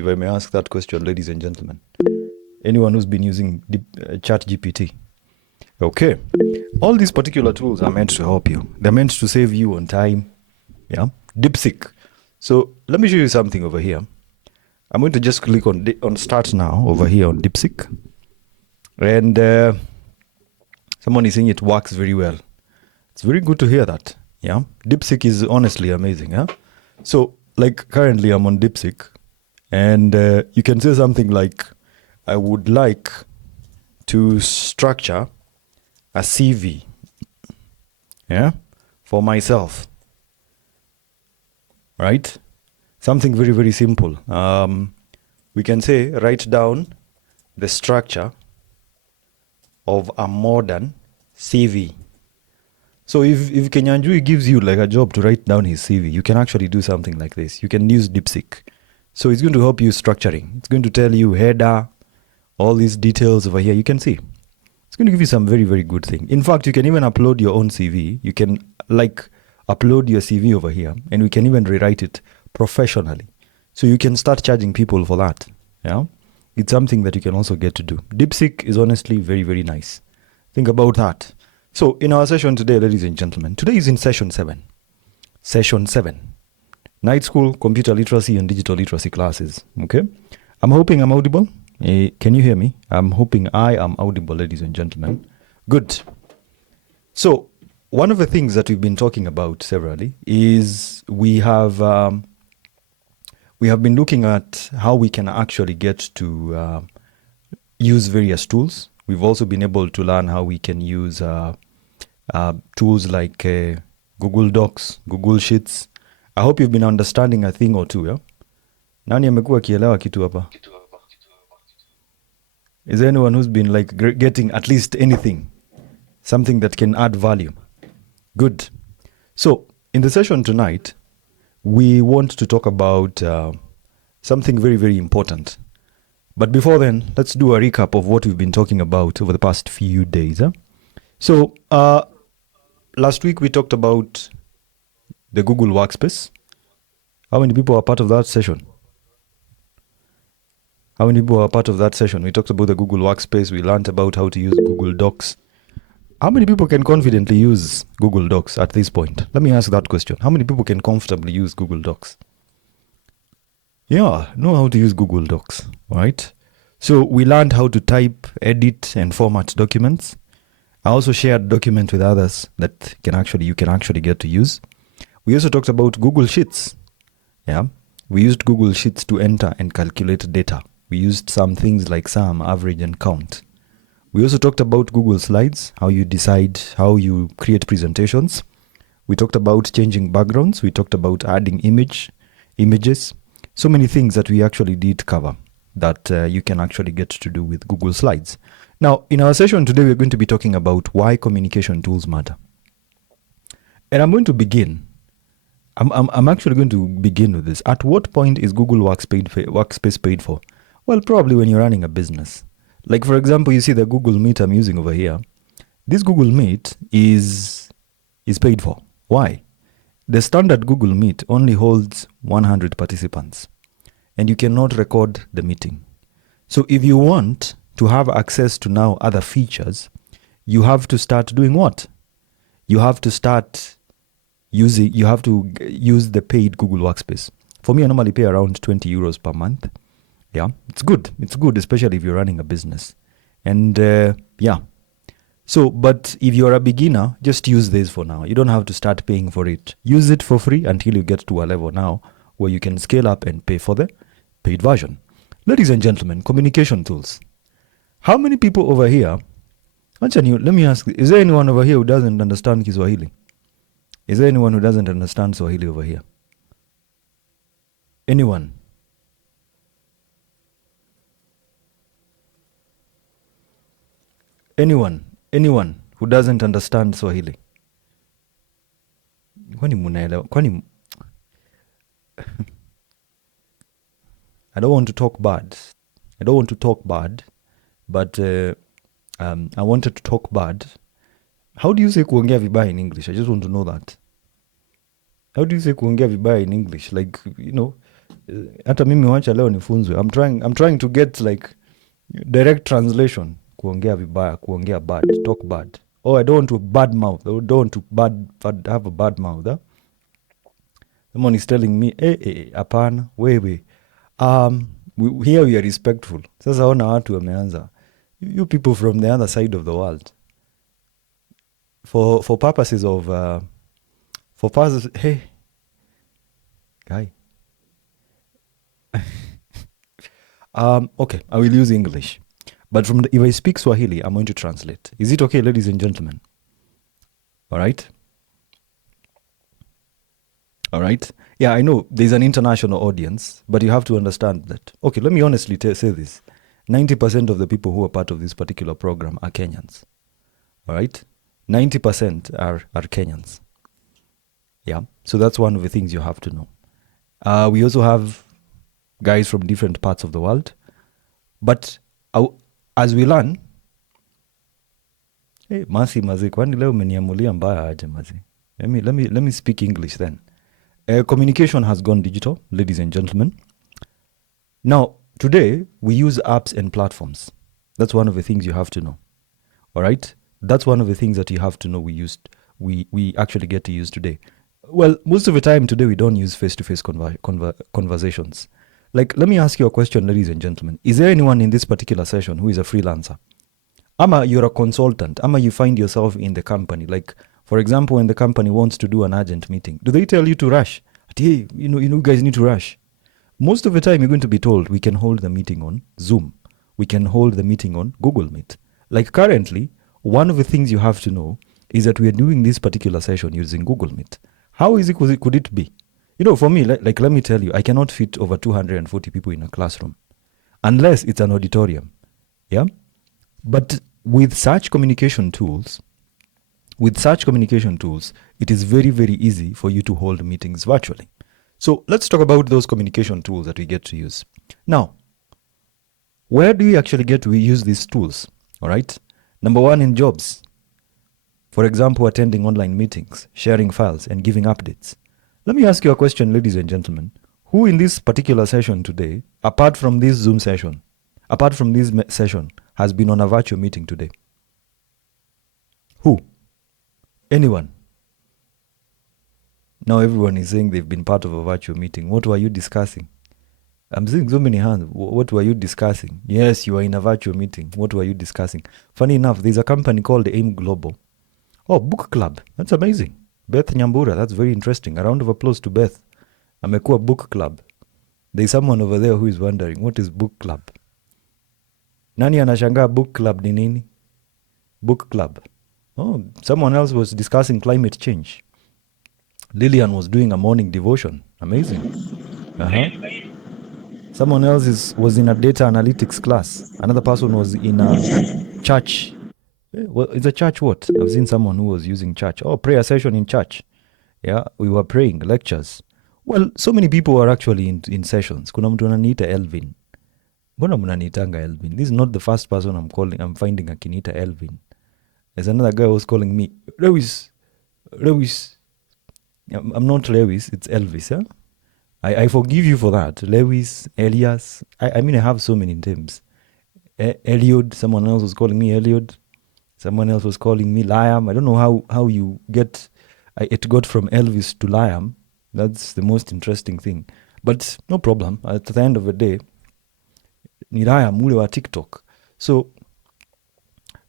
if I may ask that question, ladies and gentlemen? Anyone who's been using Chat GPT? Okay. All these particular tools are meant to help you. They're meant to save you on time. Yeah. DeepSeek. So let me show you something over here. I'm going to just click on start now over here on DeepSeek. And someone is saying it works very well. It's very good to hear that. Yeah. DeepSeek is honestly amazing. Yeah. So like currently I'm on DeepSeek, and you can say something like, I would like to structure a CV, yeah, for myself, right? Something very, very simple. We can say, write down the structure of a modern CV. So if Kenyanjui gives you like a job to write down his CV, you can actually do something like this. You can use DeepSeek. So it's going to help you structuring. It's going to tell you header, all these details over here. You can see. It's going to give you some very, very good thing. In fact, you can even upload your own CV. You can like upload your CV over here, and we can even rewrite it professionally. So you can start charging people for that. Yeah, it's something that you can also get to do. DeepSeek is honestly very, very nice. Think about that. So in our session today, ladies and gentlemen, today is in session 7. Session 7. Night school, computer literacy and digital literacy classes. Okay. I'm hoping I'm audible. Can you hear me? I'm hoping I am audible, ladies and gentlemen. Good. So one of the things that we've been talking about severally is we have been looking at how we can actually get to use various tools. We've also been able to learn how we can use tools like Google Docs, Google Sheets. I hope you've been understanding a thing or two. Yeah? Nani amekuwa kielewa kitu hapa? Is there anyone who's been like getting at least anything, something that can add value? Good. So in the session tonight, we want to talk about something very, very important. But before then, let's do a recap of what we've been talking about over the past few days. Huh? So last week we talked about the Google Workspace. How many people are part of that session? How many people are part of that session? We talked about the Google Workspace. We learned about how to use Google Docs. How many people can confidently use Google Docs at this point? Let me ask that question. How many people can comfortably use Google Docs? Yeah, know how to use Google Docs, right? So we learned how to type, edit, and format documents. I also shared documents with others that you can actually get to use. We also talked about Google Sheets. Yeah, we used Google Sheets to enter and calculate data. We used some things like sum, average, and count. We also talked about Google Slides, how you decide how you create presentations. We talked about changing backgrounds. We talked about adding images. So many things that we actually did cover that you can actually get to do with Google Slides. Now, in our session today, we're going to be talking about why communication tools matter. And I'm going to begin. I'm actually going to begin with this. At what point is Google Workspace paid for? Well, probably when you're running a business. Like, for example, you see the Google Meet I'm using over here. This Google Meet is paid for. Why? The standard Google Meet only holds 100 participants, and you cannot record the meeting. So if you want to have access to now other features, you have to start doing what? You have to use the paid Google Workspace. For me, I normally pay around 20 euros per month. Yeah, it's good. It's good, especially if you're running a business. And yeah. So, but if you're a beginner, just use this for now. You don't have to start paying for it. Use it for free until you get to a level now where you can scale up and pay for the paid version. Ladies and gentlemen, communication tools. How many people over here, let me ask, is there anyone over here who doesn't understand Kiswahili? Is there anyone who doesn't understand Swahili over here? Anyone? Anyone who doesn't understand Swahili? Kwani munaelewa? Kwani I don't want to talk bad. But I wanted to talk bad. How do you say kuongea vibaya in English? I just want to know that. How do you say kuongea vibaya in English? Like, Hata mimi wacha leo nifunzwe. I'm trying to get like direct translation. Kuongea vibaya, kuongea bad, talk bad. Oh, I don't want to bad mouth. I don't want to have a bad mouth. Huh? Someone is telling me, hapana, wewe. Here we are respectful. Sasa ona watu wameanza. You people from the other side of the world. For purposes of hey, guy. Okay, I will use English. But if I speak Swahili, I'm going to translate. Is it okay, ladies and gentlemen? All right? All right? Yeah, I know there's an international audience, but you have to understand that. Okay, let me honestly say this. 90% of the people who are part of this particular program are Kenyans. All right? 90% are Kenyans. Yeah, so that's one of the things you have to know. We also have guys from different parts of the world. But as we learn, hey, Masi mazi, kwani leo umeniamulia mbaya aje mazi? Let me speak English then. Communication has gone digital, ladies and gentlemen. Now, today, we use apps and platforms. That's one of the things you have to know. All right? That's one of the things that you have to know we actually get to use today. Well, most of the time today, we don't use face-to-face conversations. Like, let me ask you a question, ladies and gentlemen. Is there anyone in this particular session who is a freelancer? Ama you're a consultant. Ama you find yourself in the company. Like, for example, when the company wants to do an urgent meeting, do they tell you to rush? Hey, you guys need to rush. Most of the time, you're going to be told we can hold the meeting on Zoom. We can hold the meeting on Google Meet. Like currently, one of the things you have to know is that we are doing this particular session using Google Meet. How easy could it be? For me, like let me tell you, I cannot fit over 240 people in a classroom unless it's an auditorium. Yeah? But with such communication tools, it is very, very easy for you to hold meetings virtually. So let's talk about those communication tools that we get to use. Now, where do we actually get to use these tools? All right. Number one, in jobs. For example, attending online meetings, sharing files, and giving updates. Let me ask you a question, ladies and gentlemen. Who in this particular session today, apart from this Zoom session, has been on a virtual meeting today? Who? Anyone? Now everyone is saying they've been part of a virtual meeting. What were you discussing? I'm seeing so many hands. What were you discussing? Yes, you were in a virtual meeting. What were you discussing? Funny enough, there's a company called AIM Global. Oh, book club. That's amazing. Beth Nyambura, that's very interesting. A round of applause to Beth. Amekuwa book club. There's someone over there who is wondering, what is book club? Nani anashangaa book club ni nini? Book club. Oh, someone else was discussing climate change. Lillian was doing a morning devotion. Amazing. Someone else was in a data analytics class. Another person was in a church. It's a church what? I've seen someone who was using church. Oh, prayer session in church. Yeah, we were praying, lectures. Well, so many people are actually in sessions. Kuna mtu ananiita Elvin. Mbona mnaniitanga Elvin? This is not the first person I'm finding akiniita Elvin. There's another guy who was calling me Lewis. I'm not Lewis, it's Elvis. Yeah? I forgive you for that. Lewis, Elias. I mean, I have so many names. Eliud, someone else was calling me Eliud. Someone else was calling me Liam. I don't know how you get, it got from Elvis to Liam. That's the most interesting thing. But no problem. At the end of the day, ni Liam ule wa TikTok. So,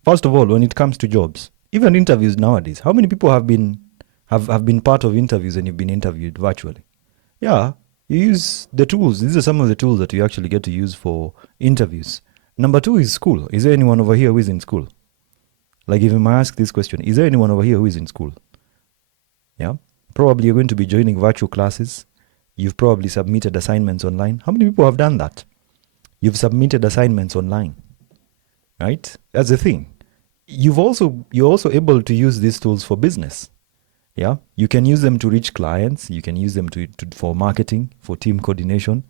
first of all, when it comes to jobs, even interviews nowadays, how many people have been part of interviews and you've been interviewed virtually? Yeah, you use the tools. These are some of the tools that you actually get to use for interviews. Number two is school. Is there anyone over here who is in school? Like if I ask this question, is there anyone over here who is in school? Yeah, probably you're going to be joining virtual classes. You've probably submitted assignments online. How many people have done that? You've submitted assignments online, right? That's the thing. You're also able to use these tools for business. Yeah, you can use them to reach clients. You can use them for marketing, for team coordination.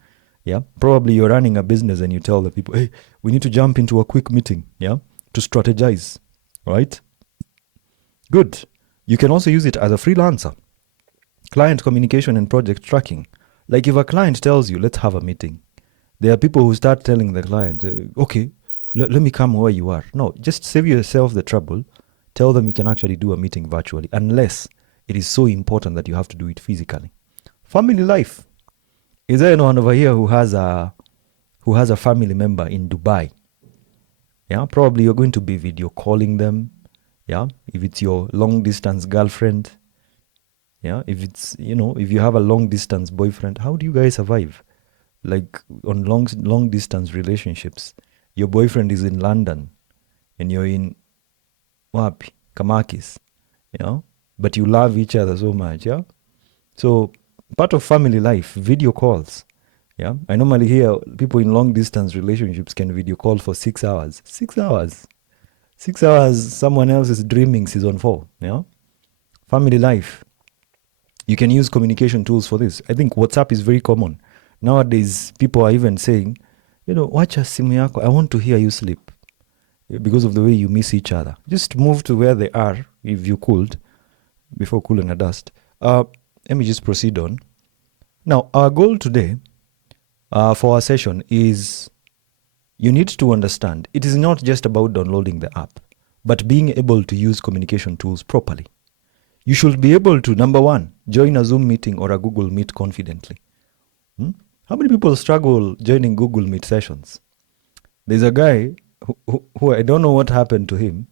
Yeah, probably you're running a business and you tell the people, hey, we need to jump into a quick meeting. Yeah, to strategize. Right? Good. You can also use it as a freelancer. Client communication and project tracking. Like if a client tells you, let's have a meeting, there are people who start telling the client, okay, let me come where you are. No, just save yourself the trouble. Tell them you can actually do a meeting virtually, unless it is so important that you have to do it physically. Family life. Is there anyone over here who has a family member in Dubai? Yeah, probably you're going to be video calling them. Yeah, if it's your long distance girlfriend. Yeah, if it's, if you have a long distance boyfriend, how do you guys survive? Like on long distance relationships, your boyfriend is in London and you're in Wapi, Kamakis, but you love each other so much, yeah? So part of family life, video calls. Yeah, I normally hear people in long distance relationships can video call for 6 hours. 6 hours. 6 hours, someone else is dreaming season 4. Yeah, family life. You can use communication tools for this. I think WhatsApp is very common. Nowadays, people are even saying, wacha simu yako, I want to hear you sleep. Because of the way you miss each other. Just move to where they are, if you could, before cooling a dust. Let me just proceed on. Now, our goal today for our session is you need to understand it is not just about downloading the app, but being able to use communication tools properly. You should be able to, number one, join a Zoom meeting or a Google Meet confidently. How many people struggle joining Google Meet sessions? There's a guy who I don't know what happened to him.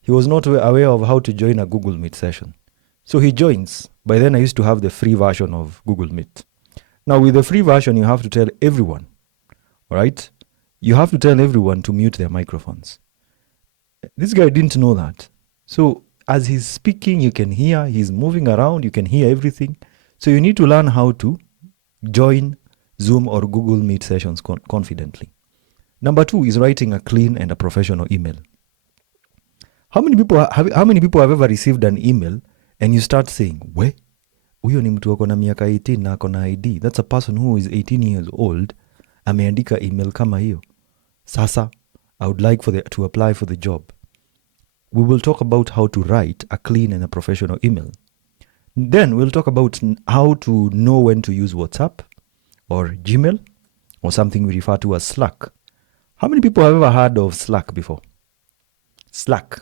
He was not aware of how to join a Google Meet session. So he joins. By then I used to have the free version of Google Meet. Now with the free version, you have to tell everyone, right? You have to tell everyone to mute their microphones. This guy didn't know that. So as he's speaking, you can hear, he's moving around, you can hear everything. So you need to learn how to join Zoom or Google Meet sessions confidently. Number 2 is writing a clean and a professional email. How many people have ever received an email and you start saying, we, huyo ni mtu akona miaka 18 na akona ID. That's a person who is 18 years old. Ameandika email kama hiyo. Sasa, I would like to apply for the job. We will talk about how to write a clean and a professional email. Then we'll talk about how to know when to use WhatsApp or Gmail or something we refer to as Slack. How many people have ever heard of Slack before? Slack.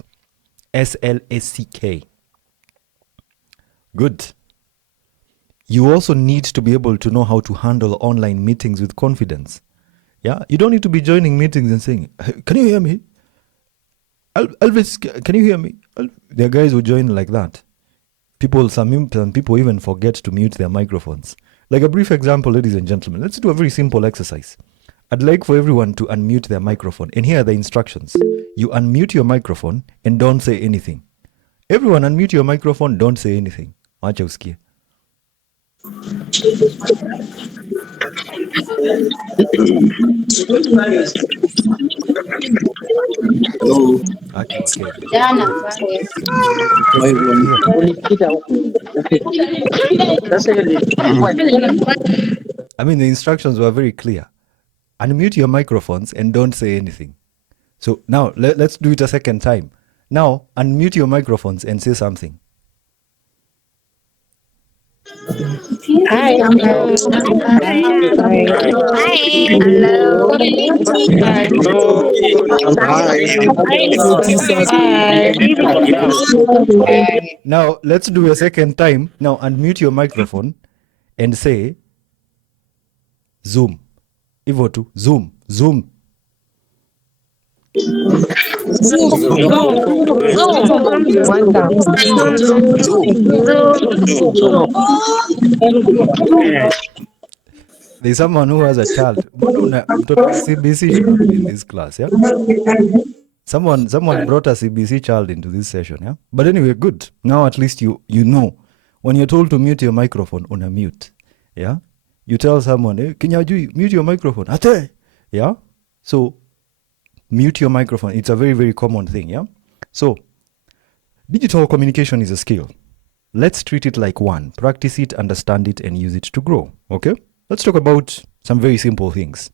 S-L-A-C-K. Good. You also need to be able to know how to handle online meetings with confidence. Yeah, you don't need to be joining meetings and saying, hey, can you hear me? Elvis, can you hear me? There are guys who join like that. Some people even forget to mute their microphones. Like a brief example, ladies and gentlemen, let's do a very simple exercise. I'd like for everyone to unmute their microphone. And here are the instructions. You unmute your microphone and don't say anything. Everyone unmute your microphone, don't say anything. Wacha usikie. Aki wa Kenya. I mean, the instructions were very clear. Unmute your microphones and don't say anything. So now let's do it a second time. Now unmute your microphones and say something. Hi. Hello. Hi. Hi. Now let's do a second time. Now unmute your microphone and say Zoom. Hivyo tu, Zoom, Zoom. There's someone who has a child. Mtoto wa CBC should not be in this class, yeah? Someone brought a CBC child into this session, yeah? But anyway, good. Now at least you know. When you're told to mute your microphone, una mute, yeah? You tell someone, hey, Kinyajui, mute your microphone. Ate! Yeah? So, mute your microphone. It's a very, very common thing, yeah? So, digital communication is a skill. Let's treat it like one. Practice it, understand it, and use it to grow, okay? Let's talk about some very simple things.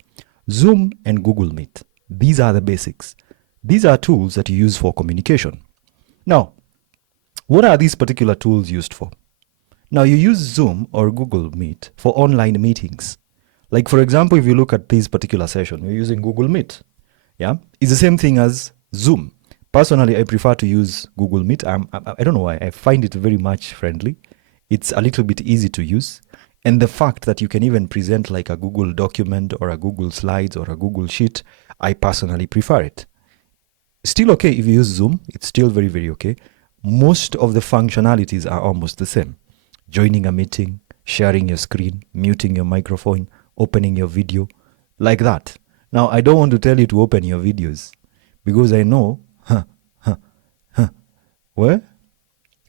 Zoom and Google Meet. These are the basics. These are tools that you use for communication. Now, what are these particular tools used for? Now you use Zoom or Google Meet for online meetings. Like for example, if you look at this particular session, we're using Google Meet. Yeah, it's the same thing as Zoom. Personally, I prefer to use Google Meet. I don't know why. I find it very much friendly. It's a little bit easy to use. And the fact that you can even present like a Google document or a Google Slides or a Google Sheet, I personally prefer it. Still okay if you use Zoom. It's still very, very okay. Most of the functionalities are almost the same. Joining a meeting, sharing your screen, muting your microphone, opening your video, like that. Now, I don't want to tell you to open your videos because I know, where?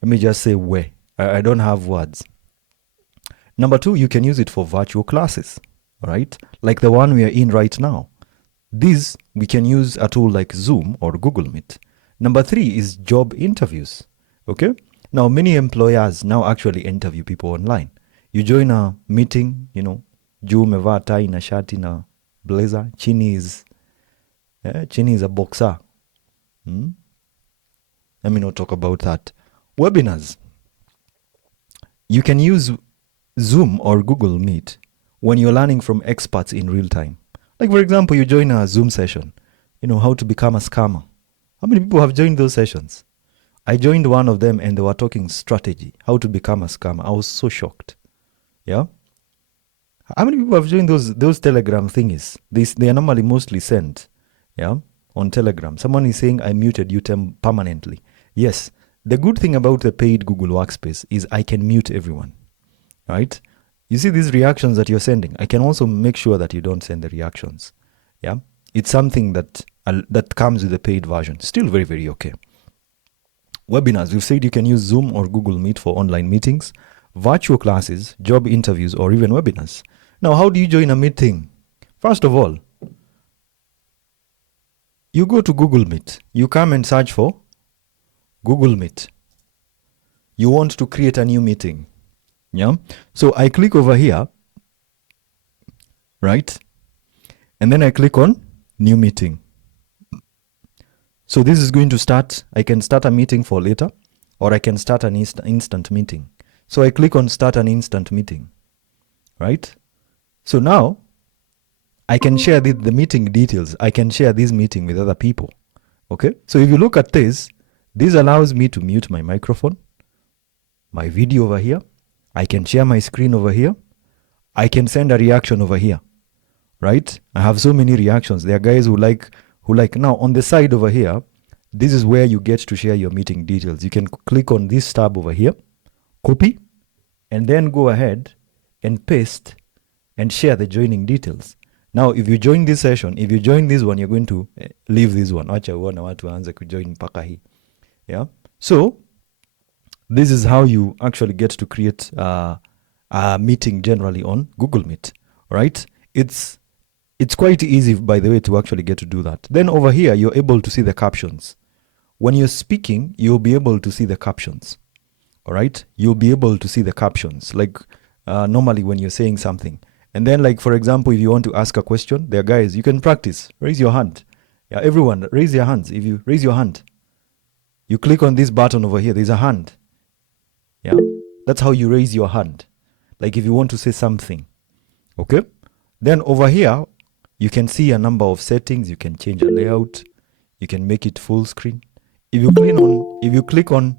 Let me just say where. I don't have words. Number two, you can use it for virtual classes, all right? Like the one we are in right now. This, we can use a tool like Zoom or Google Meet. Number three is job interviews, okay? Now, many employers now actually interview people online. You join a meeting, juu umevaa tai na shati na blazer. Chini is a boxer. Let me not talk about that. Webinars. You can use Zoom or Google Meet when you're learning from experts in real time. Like, for example, you join a Zoom session, how to become a scammer. How many people have joined those sessions? I joined one of them and they were talking strategy, how to become a scammer. I was so shocked. Yeah? How many people have joined those Telegram thingies? They are normally mostly sent, on Telegram. Someone is saying, I muted you permanently. Yes. The good thing about the paid Google Workspace is I can mute everyone, right? You see these reactions that you're sending? I can also make sure that you don't send the reactions. Yeah? It's something that comes with the paid version. Still very, very okay. Webinars, we've said you can use Zoom or Google Meet for online meetings, virtual classes, job interviews, or even webinars. Now, how do you join a meeting? First of all, you go to Google Meet. You come and search for Google Meet. You want to create a new meeting. Yeah. So I click over here, right? And then I click on new meeting. So this is going to start. I can start a meeting for later, or I can start an instant meeting. So I click on start an instant meeting, right? So now I can share the meeting details. I can share this meeting with other people. Okay. So if you look at this allows me to mute my microphone, my video over here. I can share my screen over here. I can send a reaction over here, right? I have so many reactions. There are guys who like. Now, on the side over here, this is where you get to share your meeting details. You can click on this tab over here, copy, and then go ahead and paste and share the joining details. Now, if you join this session, if you join this one, you're going to leave this one. Acha uone watu waanze kujoin mpaka hii. Yeah? So, this is how you actually get to create a meeting generally on Google Meet, right? It's quite easy, by the way, to actually get to do that. Then over here, you're able to see the captions. When you're speaking, you'll be able to see the captions, all right? You'll be able to see the captions, like normally when you're saying something. And then, like, for example, if you want to ask a question, there, guys, you can practice. Raise your hand. Yeah, everyone, raise your hands. If you raise your hand, you click on this button over here. There's a hand. Yeah, that's how you raise your hand. Like if you want to say something, okay? Then over here, you can see a number of settings. You can change a layout. You can make it full screen. If you click on,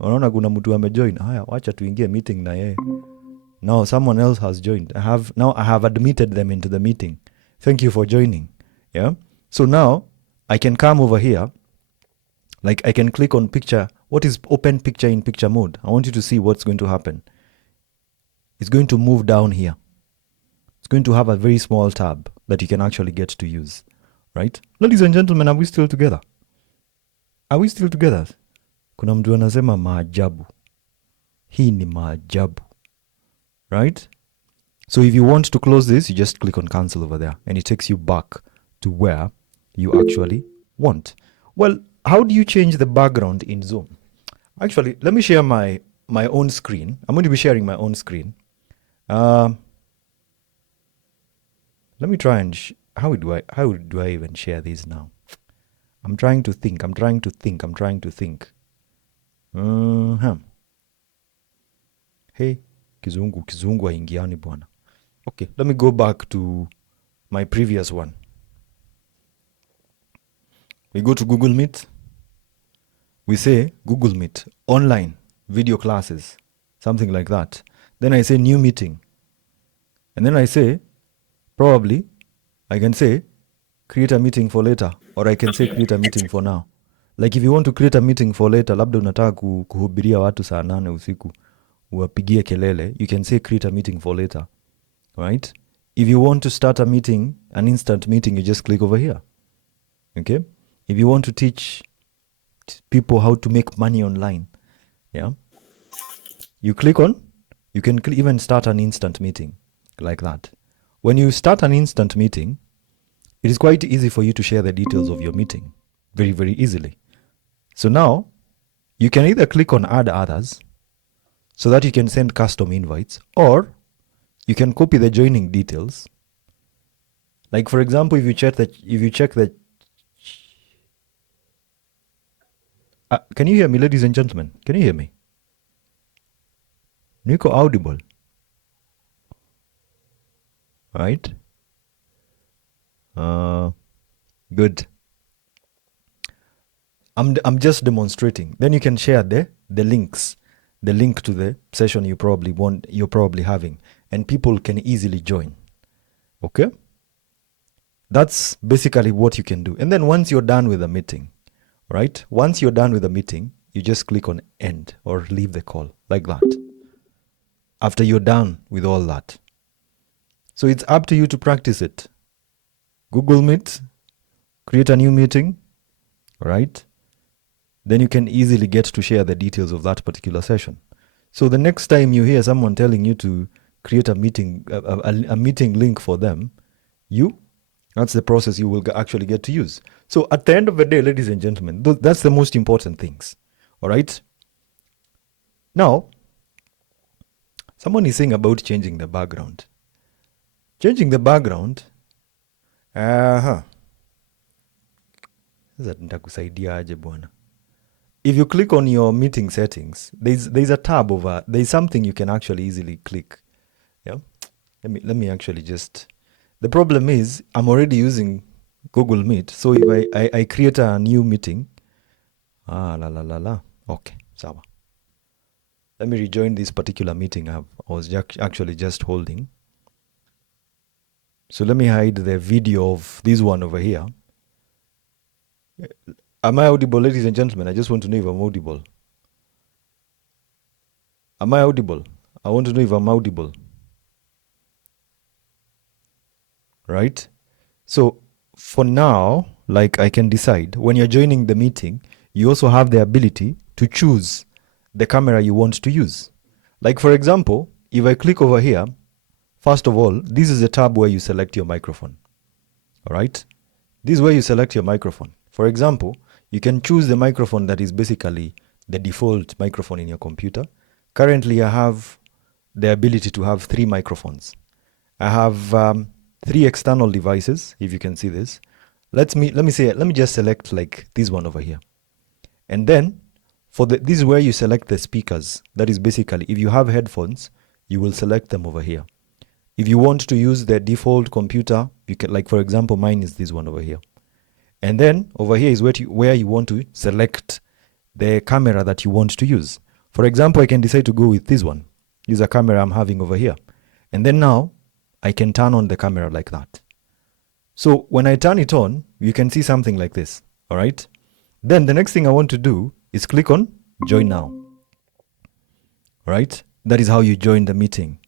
unaona kuna mtu amejoin. Haya, wacha tuingie meeting na yeye. Now someone else has joined. I have admitted them into the meeting. Thank you for joining. Yeah. So now I can come over here. Like I can click on picture. What is open picture in picture mode? I want you to see what's going to happen. It's going to move down here. It's going to have a very small tab that you can actually get to use, right? Ladies and gentlemen, are we still together? Are we still together? Kuna mtu anasema maajabu. Hii ni maajabu, right? So if you want to close this, you just click on cancel over there and it takes you back to where you actually want. Well, how do you change the background in Zoom? Actually, let me share my own screen. I'm going to be sharing my own screen. Let me try and how do I even share this now? I'm trying to think. Hey, kizungu haingiani bwana. Okay, let me go back to my previous one. We go to Google Meet. We say Google Meet, online video classes, something like that. Then I say new meeting. And then I say, probably, I can say create a meeting for later, or I can say create a meeting for now. Like if you want to create a meeting for later, labda unataka kuhubiria watu saa 8 usiku, uwapigie kelele, you can say create a meeting for later, right? If you want to start a meeting, an instant meeting, you just click over here, okay? If you want to teach people how to make money online, yeah, you click on, you can even start an instant meeting like that. When you start an instant meeting, it is quite easy for you to share the details of your meeting very, very easily. So now you can either click on add others so that you can send custom invites, or you can copy the joining details. Like for example, if you check that, can you hear me, ladies and gentlemen? Can you hear me? Nico audible, right? Good. I'm just demonstrating. Then you can share the links, the link to the session you're probably having, and people can easily join. Okay? That's basically what you can do. And then once you're done with the meeting, right? Once you're done with the meeting, you just click on end or leave the call like that. After you're done with all that. So it's up to you to practice it. Google Meet, create a new meeting, right? Then you can easily get to share the details of that particular session. So the next time you hear someone telling you to create a meeting, a meeting link for them, that's the process you will actually get to use. So at the end of the day, ladies and gentlemen, that's the most important things. All right? Now, someone is saying about changing the background. Changing the background, nitakusaidia aje bwana? If you click on your meeting settings, there's a tab over, there's something you can actually easily click. Yeah. Let me actually just, the problem is I'm already using Google Meet. So if I create a new meeting, okay, sawa. Let me rejoin this particular meeting I was actually just holding. So let me hide the video of this one over here. Am I audible, ladies and gentlemen? I just want to know if I'm audible. Am I audible? I want to know if I'm audible. Right? So for now, like I can decide, when you're joining the meeting, you also have the ability to choose the camera you want to use. Like for example, if I click over here, first of all, this is a tab where you select your microphone. All right? This is where you select your microphone. For example, you can choose the microphone that is basically the default microphone in your computer. Currently, I have the ability to have 3 microphones. I have 3 external devices, if you can see this. Let me just select like this one over here. And then this is where you select the speakers. That is basically, if you have headphones, you will select them over here. If you want to use the default computer, you can, like for example, mine is this one over here. And then over here is where you want to select the camera that you want to use. For example, I can decide to go with this one. This is a camera I'm having over here. And then now I can turn on the camera like that. So when I turn it on, you can see something like this. All right. Then the next thing I want to do is click on join now. All right. That is how you join the meeting.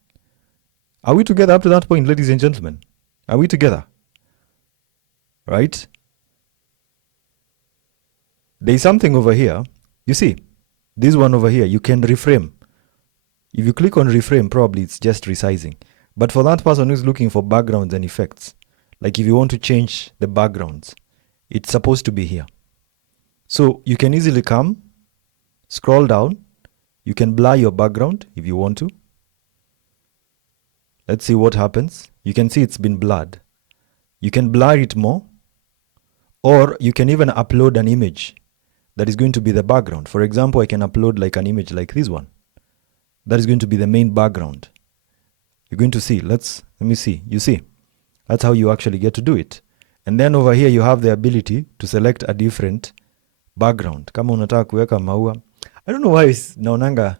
Are we together up to that point, ladies and gentlemen? Are we together? Right? There's something over here. You see, this one over here, you can reframe. If you click on reframe, probably it's just resizing. But for that person who's looking for backgrounds and effects, like if you want to change the backgrounds, it's supposed to be here. So you can easily come, scroll down. You can blur your background if you want to. Let's see what happens. You can see it's been blurred. You can blur it more, or you can even upload an image that is going to be the background. For example, I can upload like an image like this one. That is going to be the main background. You're going to see, let me see, you see, that's how you actually get to do it. And then over here you have the ability to select a different background. Kama unataka kuweka maua. I don't know why naonanga,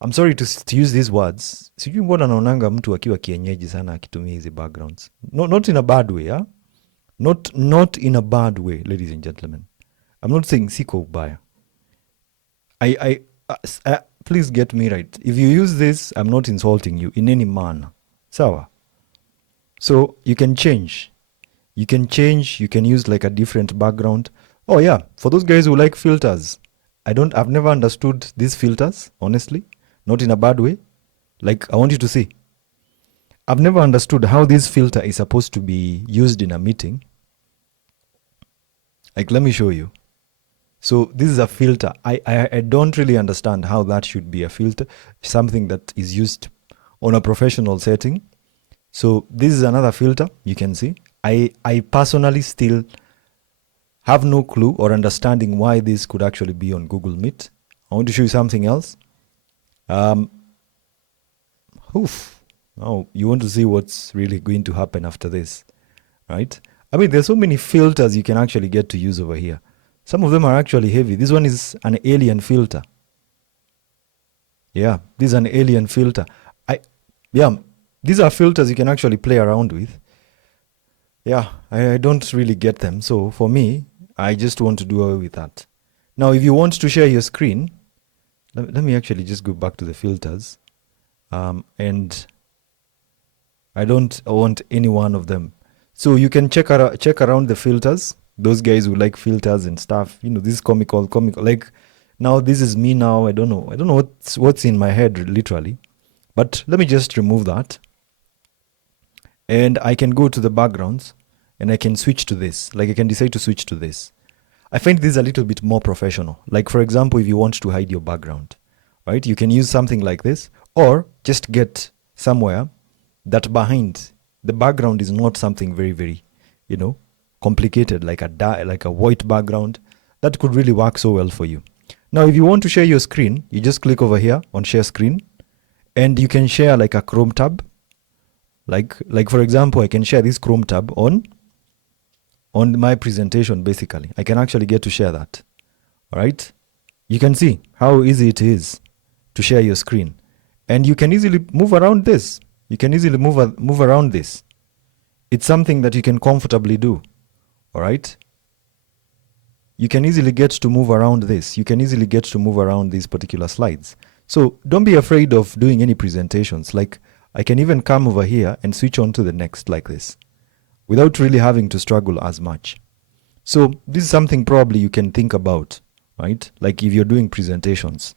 I'm sorry to use these words. Sijui mbona naonanga mtu akiwa kienyeji sana akitumia hizi backgrounds. Not in a bad way, yeah? Not in a bad way, ladies and gentlemen. I'm not saying siko ubaya. Please get me right. If you use this, I'm not insulting you in any manner. Sawa. So you can change. You can use like a different background. Oh yeah, for those guys who like filters, I've never understood these filters, honestly. Not in a bad way. Like, I want you to see. I've never understood how this filter is supposed to be used in a meeting. Like, let me show you. So this is a filter. I don't really understand how that should be a filter, something that is used on a professional setting. So this is another filter, you can see. I personally still have no clue or understanding why this could actually be on Google Meet. I want to show you something else. Oh, you want to see what's really going to happen after this, right? I mean, there's so many filters you can actually get to use over here. Some of them are actually heavy. This one is an alien filter. Yeah, this is an alien filter. These are filters you can actually play around with. Yeah, I don't really get them. So for me, I just want to do away with that. Now, if you want to share your screen, let me actually just go back to the filters. And I don't want any one of them. So you can check around the filters. Those guys who like filters and stuff, this is comical. Like, now this is me now. I don't know what's in my head, literally. But let me just remove that. And I can go to the backgrounds and I can switch to this. Like, I can decide to switch to this. I find this a little bit more professional. Like, for example, if you want to hide your background, right? You can use something like this, or just get somewhere that behind the background is not something very, very, complicated, like a white background. That could really work so well for you. Now, if you want to share your screen, you just click over here on share screen, and you can share like a Chrome tab. Like for example, I can share this Chrome tab on my presentation. Basically, I can actually get to share that. All right, you can see how easy it is to share your screen, and you can easily move around this. You can easily move around this. It's something that you can comfortably do. All right. You can easily get to move around this. You can easily get to move around these particular slides. So don't be afraid of doing any presentations. Like, I can even come over here and switch on to the next like this without really having to struggle as much. So this is something probably you can think about, right? Like if you're doing presentations.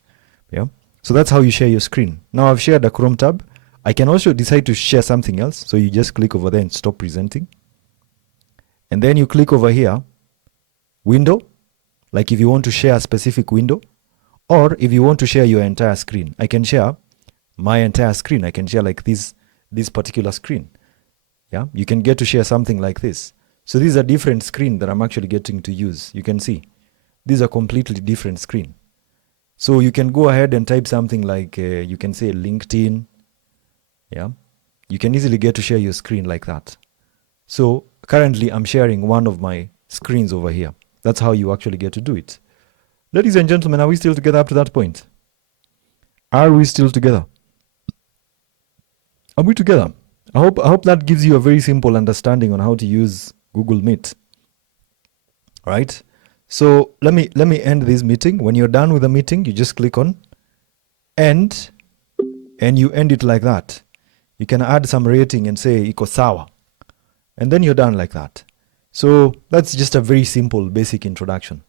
Yeah. So that's how you share your screen. Now I've shared a Chrome tab. I can also decide to share something else. So you just click over there and stop presenting. And then you click over here, window, like if you want to share a specific window, or if you want to share your entire screen. I can share my entire screen. I can share like this particular screen. Yeah, you can get to share something like this. So this is a different screen that I'm actually getting to use. You can see this is a completely different screen. So you can go ahead and type something like, you can say LinkedIn. Yeah, you can easily get to share your screen like that. So currently I'm sharing one of my screens over here. That's how you actually get to do it. Ladies and gentlemen, are we still together up to that point? Are we still together? Are we together? I hope that gives you a very simple understanding on how to use Google Meet. All right. So let me end this meeting. When you're done with the meeting, you just click on end, and you end it like that. You can add some rating and say iko sawa, and then you're done like that. So that's just a very simple, basic introduction.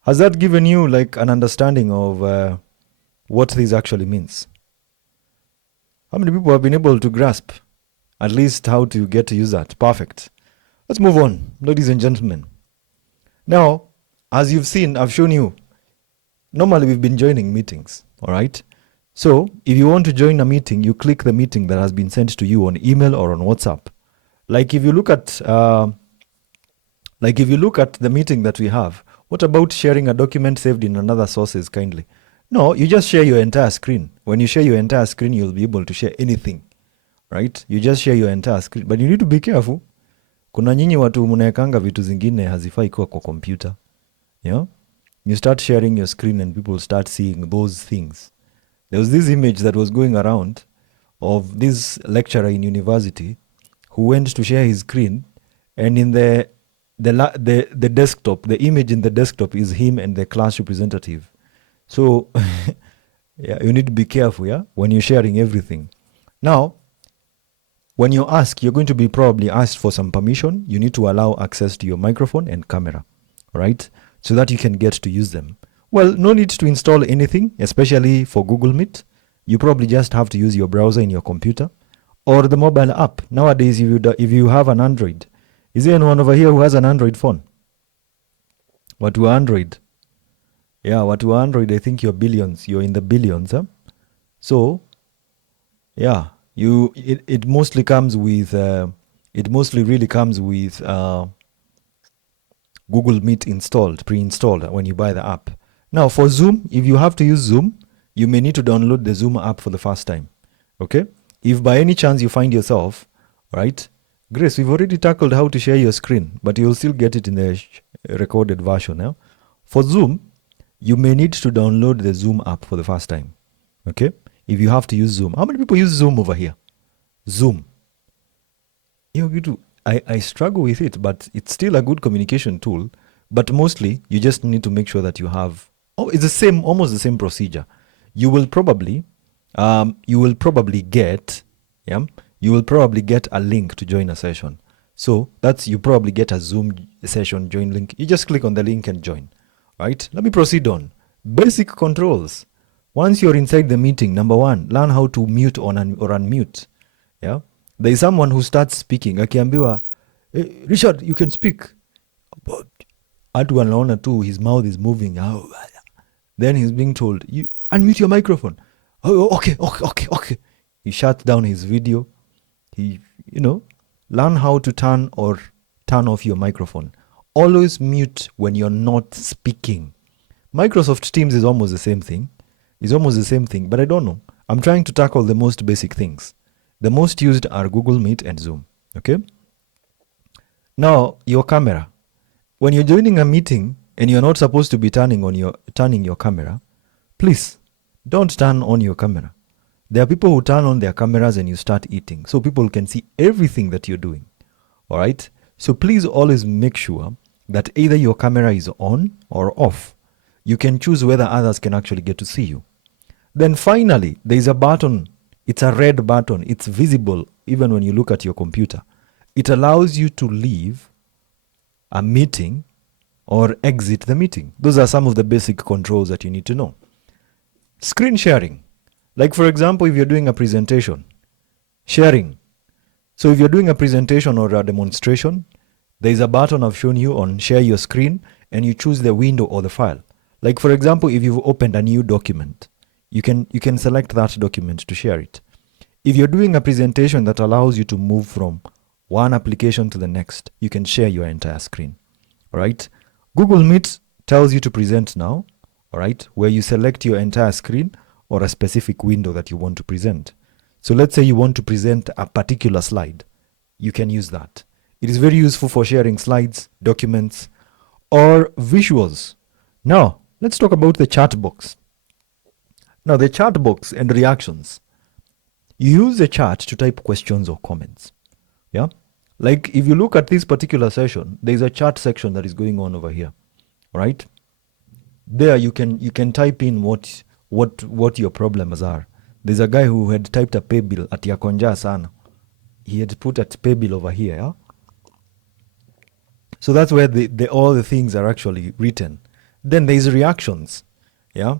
Has that given you like an understanding of what this actually means? How many people have been able to grasp at least how to get to use that? Perfect. Let's move on, ladies and gentlemen. Now, as you've seen, I've shown you, normally we've been joining meetings, all right? So if you want to join a meeting, you click the meeting that has been sent to you on email or on WhatsApp. Like if you look at the meeting that we have, what about sharing a document saved in another sources kindly? No, you just share your entire screen. When you share your entire screen, you'll be able to share anything, right? You just share your entire screen, but you need to be careful. Kuna nyinyi watu mnaekanga vitu zingine hazifai kuwa kwa computer. You know? You start sharing your screen and people start seeing those things. There was this image that was going around of this lecturer in university who went to share his screen, and in the desktop, the image in the desktop is him and the class representative. So yeah, you need to be careful, yeah, when you're sharing everything. Now, when you ask, you're going to be probably asked for some permission. You need to allow access to your microphone and camera, right? So that you can get to use them. Well, no need to install anything, especially for Google Meet. You probably just have to use your browser in your computer or the mobile app. Nowadays, if you have an Android, is there anyone over here who has an Android phone? What to Android? Yeah, what to Android? I think you're billions. You're in the billions, huh? So, yeah, it mostly comes with it mostly really comes with Google Meet installed, pre-installed when you buy the app. Now for Zoom, if you have to use Zoom, you may need to download the Zoom app for the first time. Okay? If by any chance you find yourself, right? Grace, we've already tackled how to share your screen, but you'll still get it in the recorded version. Yeah? For Zoom, you may need to download the Zoom app for the first time. Okay? If you have to use Zoom. How many people use Zoom over here? Zoom. I struggle with it, but it's still a good communication tool. But mostly, you just need to make sure that you have. Oh, it's the same, almost the same procedure. You will probably get, yeah, you will probably get a link to join a session. So that's you probably get a Zoom session join link. You just click on the link and join. Right? Let me proceed on. Basic controls. Once you're inside the meeting, number one, learn how to mute or unmute. Yeah. There is someone who starts speaking. Akiambiwa, hey, Richard, you can speak. But atu anaona tu, his mouth is moving. Then he's being told, you unmute your microphone. Oh, okay. He shuts down his video. He, learn how to turn off your microphone. Always mute when you're not speaking. Microsoft Teams is almost the same thing. But I don't know. I'm trying to tackle the most basic things. The most used are Google Meet and Zoom. Okay? Now, your camera. When you're joining a meeting and you're not supposed to be turning your camera, please don't turn on your camera. There are people who turn on their cameras and you start eating, so people can see everything that you're doing. All right? So please always make sure that either your camera is on or off. You can choose whether others can actually get to see you. Then finally, there is a button. It's a red button. It's visible even when you look at your computer. It allows you to leave a meeting or exit the meeting. Those are some of the basic controls that you need to know. Screen sharing. Like for example, if you're doing a presentation, sharing. So if you're doing a presentation or a demonstration, there is a button I've shown you on share your screen and you choose the window or the file. Like for example, if you've opened a new document, you can select that document to share it. If you're doing a presentation that allows you to move from one application to the next, you can share your entire screen. All right. Google Meet tells you to present now, all right, where you select your entire screen or a specific window that you want to present. So let's say you want to present a particular slide. You can use that. It is very useful for sharing slides, documents, or visuals. Now, let's talk about the chat box. Now, the chat box and reactions. You use the chat to type questions or comments. Yeah? Like if you look at this particular session, there's a chat section that is going on over here. Right? There you can type in what your problems are. There's a guy who had typed a pay bill at Yakonja Sana. He had put a pay bill over here. Yeah? So that's where all the things are actually written. Then there's reactions. Yeah?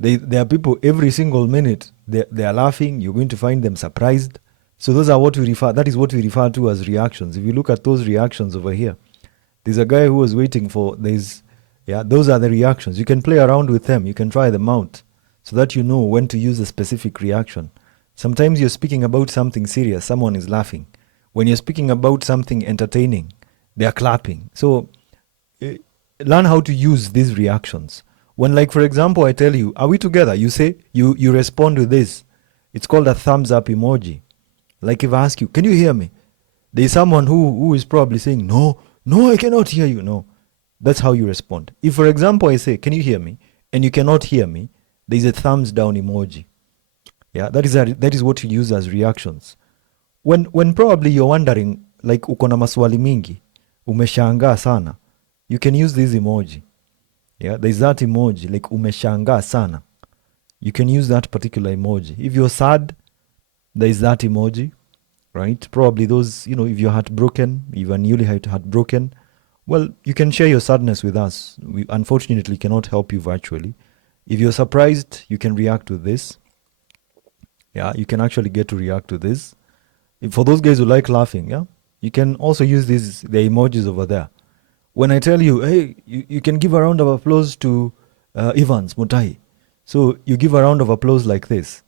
There are people every single minute, they are laughing. You're going to find them surprised. So that is what we refer to as reactions. If you look at those reactions over here, there's a guy who was waiting for, those are the reactions. You can play around with them. You can try them out so that you know when to use a specific reaction. Sometimes you're speaking about something serious, someone is laughing. When you're speaking about something entertaining, they are clapping. So learn how to use these reactions. When, like, for example, I tell you, are we together? You say, you respond with this. It's called a thumbs up emoji. Like if I ask you, can you hear me? There's someone who is probably saying, no, I cannot hear you. No. That's how you respond. If, for example, I say, can you hear me? And you cannot hear me, there's a thumbs down emoji. Yeah, that is what you use as reactions. When probably you're wondering, like uko na maswali mingi, umeshangaa sana, you can use this emoji. Yeah, there's that emoji, like umeshangaa sana. You can use that particular emoji. If you're sad, there's that emoji, right? Probably those, if you're heartbroken, if you're newly heartbroken, well, you can share your sadness with us. We unfortunately cannot help you virtually. If you're surprised, you can react with this. Yeah, you can actually get to react to this. For those guys who like laughing, yeah, you can also use the emojis over there. When I tell you, hey, you can give a round of applause to Evans Mutai. So you give a round of applause like this.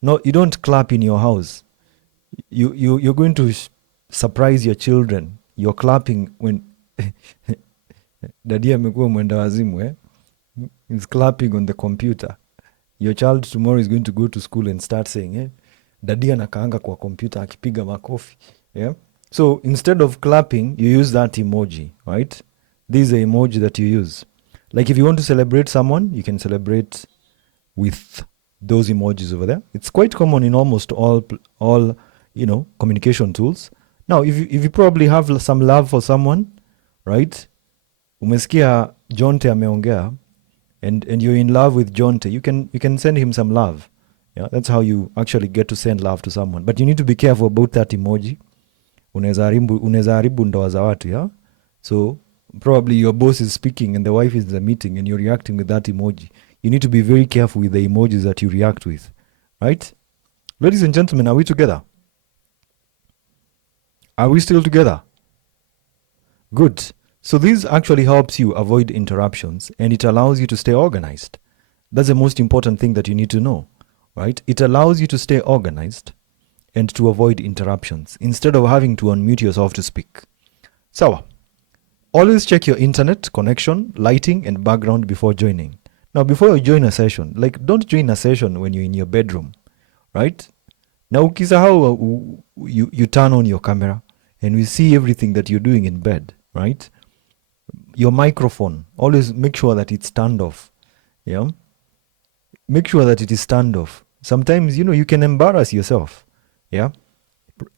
No, you don't clap in your house. You're going to surprise your children. You're clapping when Daddy amekuwa mwenda wazimu, eh? He's clapping on the computer. Your child tomorrow is going to go to school and start saying, eh, Daddy anakaanga kwa computer akipiga makofi. Yeah? So instead of clapping, you use that emoji, right? This is an emoji that you use. Like if you want to celebrate someone, you can celebrate with those emojis over there. It's quite common in almost all communication tools. Now, if you probably have some love for someone, right? Umesikia Jonte ameongea, and you're in love with Jonte, you can send him some love. Yeah, that's how you actually get to send love to someone. But you need to be careful about that emoji. Unaweza haribu ndoa za watu, yeah? So probably your boss is speaking and the wife is in the meeting and you're reacting with that emoji. You need to be very careful with the emojis that you react with, right? Ladies and gentlemen, are we together? Are we still together? Good. So this actually helps you avoid interruptions and it allows you to stay organized. That's the most important thing that you need to know, right? It allows you to stay organized and to avoid interruptions instead of having to unmute yourself to speak. So, always check your internet connection, lighting, and background before joining. Now, before you join a session, like don't join a session when you're in your bedroom, right? Now, ukisahau, you turn on your camera and we see everything that you're doing in bed, right? Your microphone, always make sure that it's turned off. Yeah? Make sure that it is turned off. Sometimes, you can embarrass yourself. Yeah?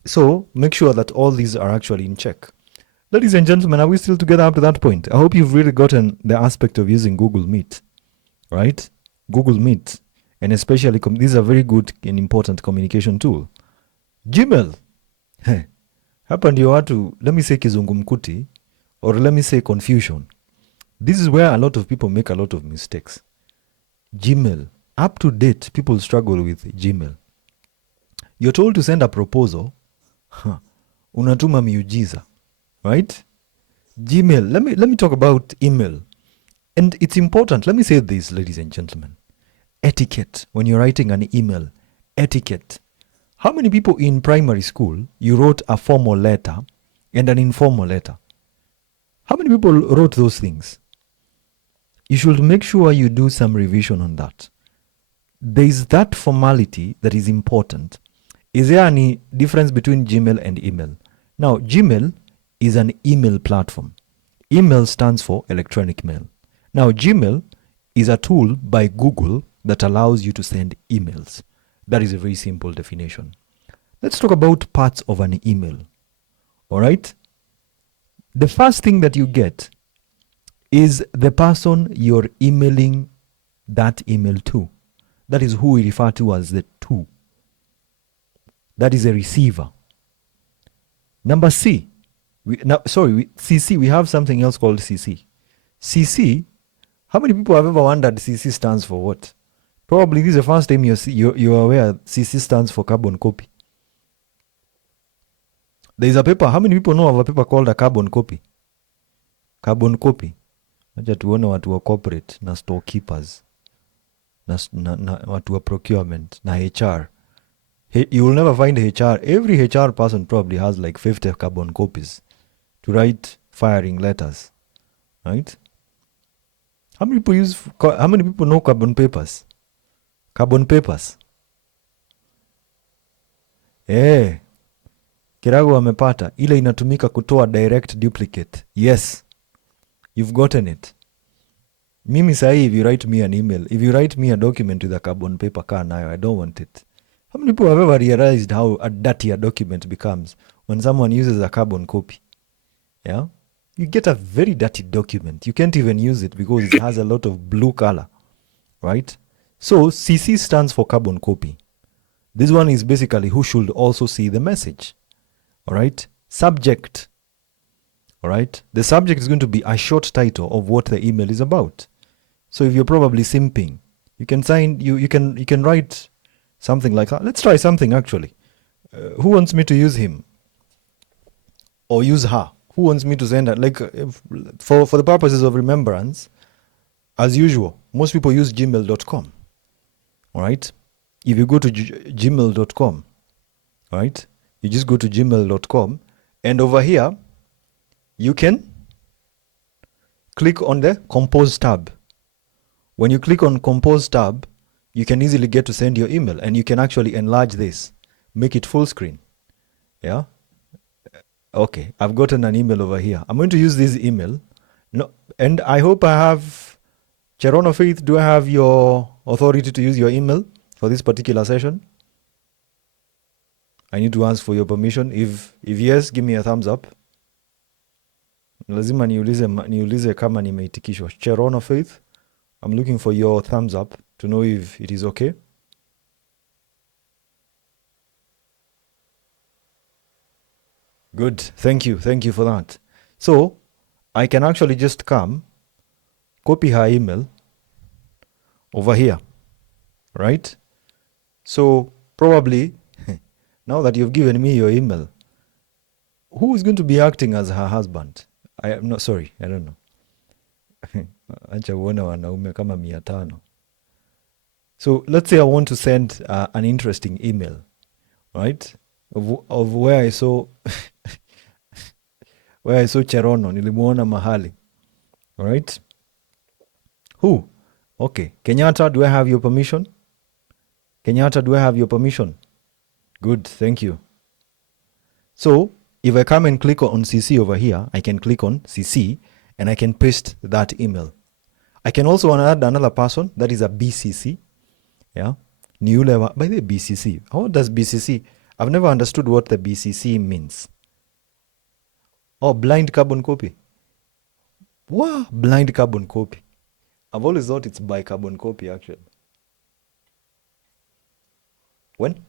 So, make sure that all these are actually in check. Ladies and gentlemen, are we still together up to that point? I hope you've really gotten the aspect of using Google Meet, right? Google Meet. And especially, this is a very good and important communication tool. Gmail. Hapa ndio watu, let me say kizungumkuti, or let me say confusion. This is where a lot of people make a lot of mistakes. Gmail. Up to date, people struggle with Gmail. You're told to send a proposal. Unatuma miujiza. Right? Gmail. Let me talk about email. And it's important. Let me say this, ladies and gentlemen. Etiquette. When you're writing an email. Etiquette. How many people in primary school, you wrote a formal letter and an informal letter? How many people wrote those things? You should make sure you do some revision on that. There is that formality that is important. Is there any difference between Gmail and email? Now, Gmail is an email platform. Email stands for electronic mail. Now, Gmail is a tool by Google that allows you to send emails. That is a very simple definition. Let's talk about parts of an email. All right? The first thing that you get is the person you're emailing that email to. That is who we refer to as the to. That is a receiver. Number C. CC, we have something else called CC. CC, how many people have ever wondered CC stands for what? Probably this is the first time you're aware CC stands for carbon copy. There is a paper. How many people know of a paper called a carbon copy? Carbon copy. Acha tuone watu wa corporate na storekeepers na watu wa procurement na HR. You will never find HR. Every HR person probably has like 50 carbon copies to write firing letters, right? How many people know carbon papers? Carbon papers. Kirago amepata. Ile inatumika kutoa direct duplicate. Yes. You've gotten it. Mimi sahi, if you write me an email, if you write me a document with a carbon paper car nayo, I don't want it. How many people have ever realized how dirty a document becomes when someone uses a carbon copy? Yeah? You get a very dirty document. You can't even use it because it has a lot of blue color, right? So CC stands for carbon copy. This one is basically who should also see the message. All right? Subject. All right? The subject is going to be a short title of what the email is about. So if you're probably simping, you can write something like that. Let's try something actually. Who wants me to use him or use her? Who wants me to send that? Like for the purposes of remembrance, as usual, most people use gmail.com. All right? If you go to gmail.com, all right? You just go to gmail.com and over here, you can click on the Compose tab. When you click on Compose tab, you can easily get to send your email and you can actually enlarge this, make it full screen. Yeah? Okay, I've gotten an email over here. I'm going to use this email. No, and I hope I have, Cherono Faith, do I have your authority to use your email for this particular session? I need to ask for your permission. If yes, give me a thumbs up. Lazima niulize kama nimeitikishwa. Cherono Faith, I'm looking for your thumbs up to know if it is okay. Good. Thank you for that. So I can actually just come, copy her email over here, right? So probably now that you've given me your email, who is going to be acting as her husband? I am not sorry, I don't know. Acha uone wanaume kama 500. So let's say I want to send an interesting email, right? Of where I saw Cherono, nilimuona mahali. All right? Who? Okay. Kenyatta, do I have your permission? Kenyatta, do I have your permission? Good, thank you. So if I come and click on CC over here, I can click on CC and I can paste that email. I can also add another person, that is a BCC. Yeah. By the BCC. How does BCC? I've never understood what the BCC means. Oh, blind carbon copy. Wow, blind carbon copy. I've always thought it's by carbon copy actually. When?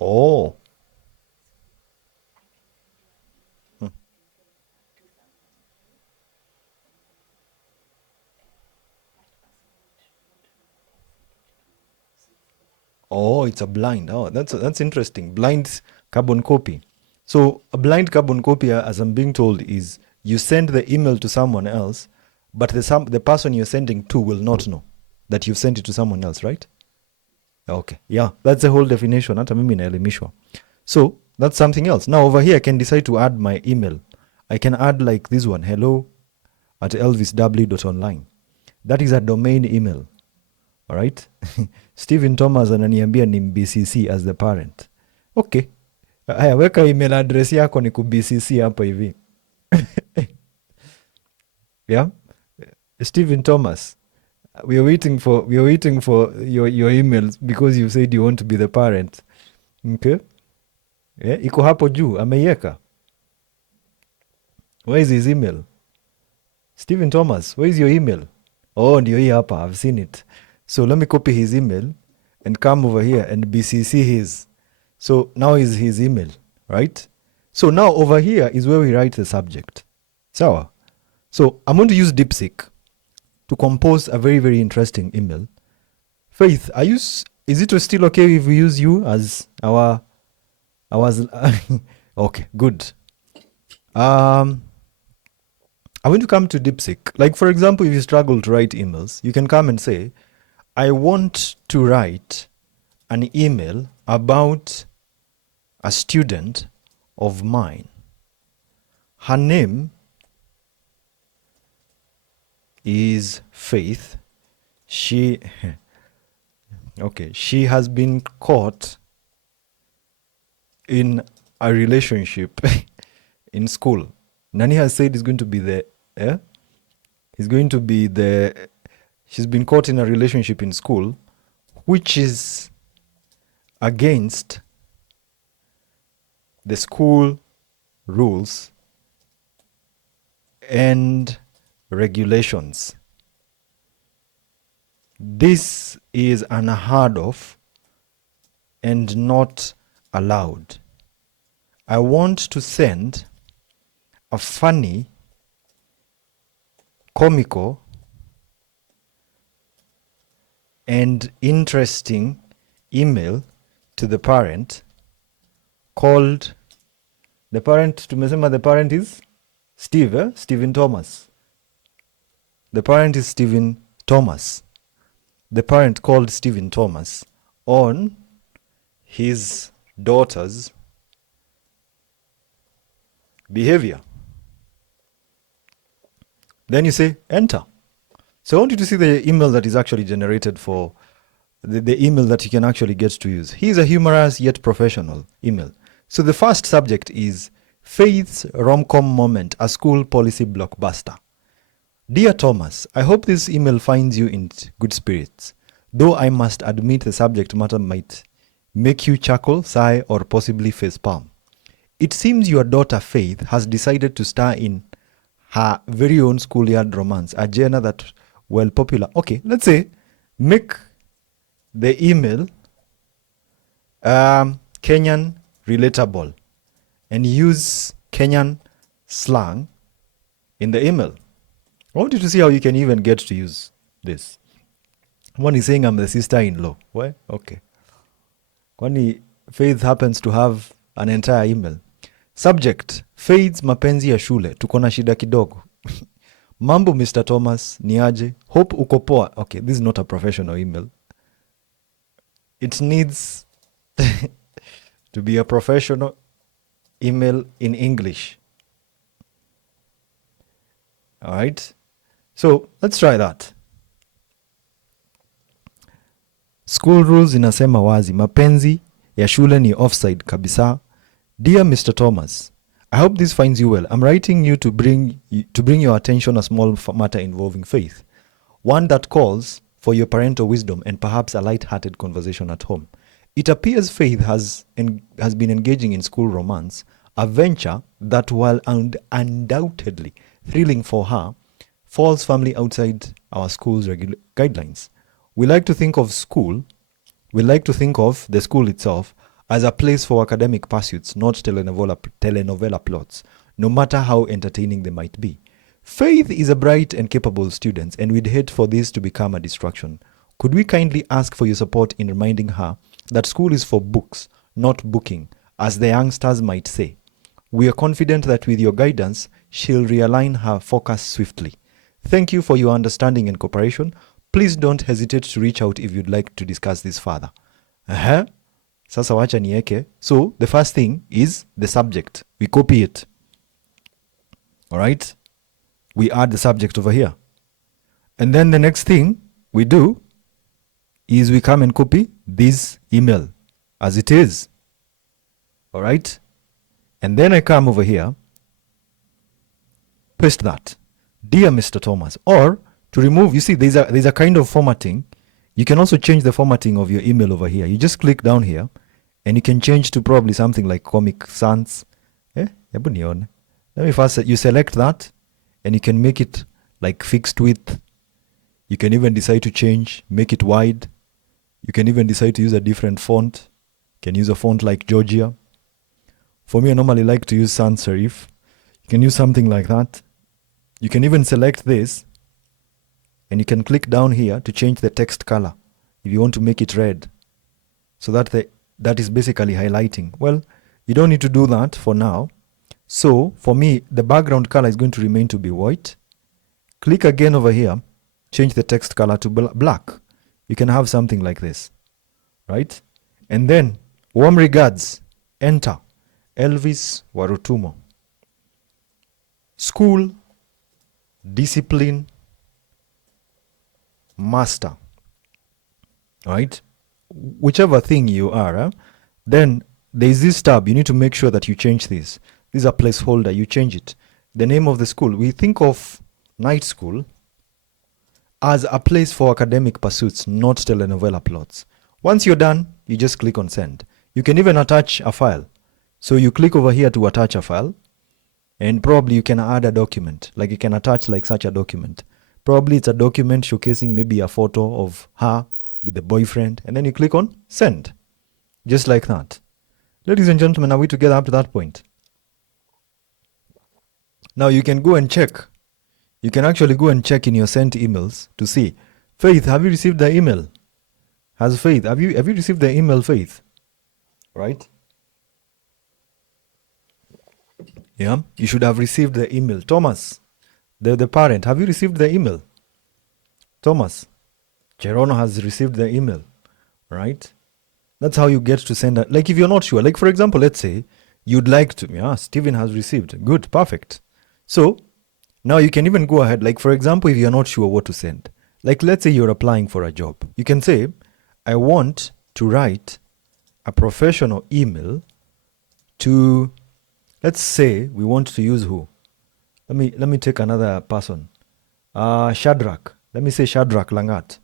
Oh. Oh, it's a blind. Oh, that's interesting. Blind carbon copy. So a blind carbon copy, as I'm being told, is you send the email to someone else, but the person you're sending to will not know that you've sent it to someone else, right? Okay. Yeah, that's the whole definition. Hata mimi naelimishwa. So that's something else. Now over here, I can decide to add my email. I can add like this one, hello@elvisw.online. That is a domain email. All right. Stephen Thomas ananiambia ni BCC as the parent. Okay. Haya, weka email address yako ni ku BCC hapa hivi. Yeah. Stephen Thomas, we are waiting for your emails because you said you want to be the parent. Okay. Yeah, iko hapo juu ameiweka. Where is his email? Stephen Thomas, where is your email? Oh, ndio hii hapa. I've seen it. So let me copy his email and come over here and BCC his. So now is his email, right? So now over here is where we write the subject. So I'm going to use DeepSeek to compose a very, very interesting email. Faith, is it still okay if we use you as our okay, good. I'm going to come to DeepSeek. Like for example, if you struggle to write emails, you can come and say, I want to write an email about a student of mine. Her name is Faith. She has been caught in a relationship in school. Nani has said is going to be the she's been caught in a relationship in school which is against the school rules and regulations. This is unheard of and not allowed. I want to send a funny, comical, and interesting email to the parent called, the parent is Stephen Thomas. The parent is Stephen Thomas. The parent called Stephen Thomas on his daughter's behavior. Then you say enter. So I want you to see the email that is actually generated for the email that you can actually get to use. He's a humorous yet professional email. So the first subject is Faith's rom-com moment, a school policy blockbuster. Dear Thomas, I hope this email finds you in good spirits, though I must admit the subject matter might make you chuckle, sigh, or possibly facepalm. It seems your daughter Faith has decided to star in her very own schoolyard romance, a genre that, well, popular. Okay, let's say make the email Kenyan relatable and use Kenyan slang in the email. I want you to see how you can even get to use this. One is saying I'm the sister-in-law. Why? Okay. Kwani Faith happens to have an entire email. Subject, Faith's mapenzi ya shule. Tuko na shida kidogo. Mambo Mr. Thomas, niaje. Hope uko poa. Okay, this is not a professional email. It needs to be a professional email in English. All right. So let's try that. School rules inasema wazi, mapenzi ya shule ni offside kabisa. Dear Mr. Thomas, I hope this finds you well. I'm writing you to bring your attention a small matter involving Faith, one that calls for your parental wisdom and perhaps a light-hearted conversation at home. It appears Faith has been engaging in school romance, a venture that, while undoubtedly thrilling for her, falls firmly outside our school's guidelines. We like to think of the school itself as a place for academic pursuits, not telenovela plots, no matter how entertaining they might be. Faith is a bright and capable student, and we'd hate for this to become a distraction. Could we kindly ask for your support in reminding her that school is for books, not booking, as the youngsters might say? We are confident that with your guidance, she'll realign her focus swiftly. Thank you for your understanding and cooperation. Please don't hesitate to reach out if you'd like to discuss this further. Sasa wacha nieke. So the first thing is the subject. We copy it. All right. We add the subject over here. And then the next thing we do is we come and copy this email as it is. All right. And then I come over here, paste that. Dear Mr. Thomas. Or to remove, you see, there's a kind of formatting. You can also change the formatting of your email over here. You just click down here and you can change to probably something like Comic Sans. Let me first, you select that and you can make it like fixed width. You can even decide to change, make it wide. You can even decide to use a different font. You can use a font like Georgia. For me, I normally like to use sans serif. You can use something like that. You can even select this and you can click down here to change the text color if you want to make it red. So that is basically highlighting. Well, you don't need to do that for now. So for me, the background color is going to remain to be white. Click again over here, change the text color to black. You can have something like this, right? And then, warm regards, Enter Elvis Warutumo. School, discipline, master. Right? Whichever thing you are, then there's this tab. You need to make sure that you change this. This is a placeholder. You change it. The name of the school. We think of night school as a place for academic pursuits, not telenovela plots. Once you're done, you just click on send. You can even attach a file. So you click over here to attach a file, and probably you can add a document. Like you can attach like such a document. Probably it's a document showcasing maybe a photo of her with the boyfriend, and then you click on send. Just like that. Ladies and gentlemen, are we together up to that point? Now you can go and check. You can actually go and check in your sent emails to see. Faith, have you received the email? Has Faith, have you received the email, Faith? Right? Yeah, you should have received the email. Thomas, the parent, have you received the email? Thomas, Cherono has received the email, right? That's how you get to send it. Like if you're not sure, like for example, let's say you'd like to, yeah, Stephen has received. Good, perfect. So now you can even go ahead. Like for example, if you're not sure what to send, like let's say you're applying for a job, you can say, I want to write a professional email to, let's say we want to use who? Let me take another person. Shadrach. Let me say Shadrach Langat.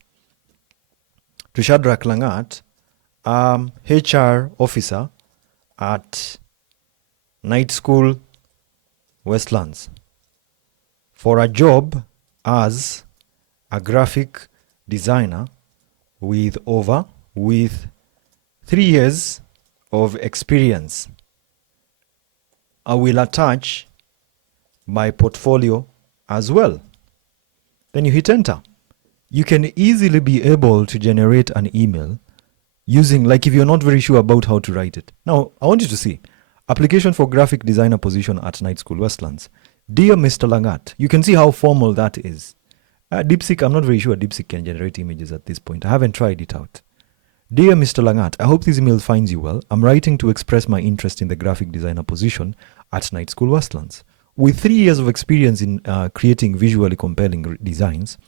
To Shadrach Langat, HR officer at Night School Westlands for a job as a graphic designer with 3 years of experience. I will attach my portfolio as well. Then you hit enter. You can easily be able to generate an email using, like if you're not very sure about how to write it. Now, I want you to see. Application for graphic designer position at Night School Westlands. Dear Mr. Langat, you can see how formal that is. DeepSeek, I'm not very sure DeepSeek can generate images at this point. I haven't tried it out. Dear Mr. Langat, I hope this email finds you well. I'm writing to express my interest in the graphic designer position at Night School Westlands. With 3 years of experience in creating visually compelling designs,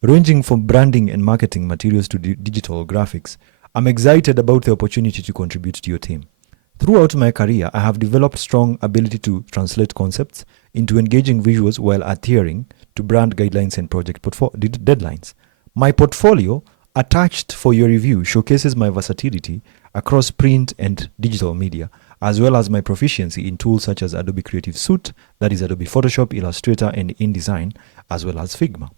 ranging from branding and marketing materials to digital graphics, I'm excited about the opportunity to contribute to your team. Throughout my career, I have developed strong ability to translate concepts into engaging visuals while adhering to brand guidelines and project deadlines. My portfolio, attached for your review, showcases my versatility across print and digital media, as well as my proficiency in tools such as Adobe Creative Suite, that is Adobe Photoshop, Illustrator, and InDesign, as well as Figma.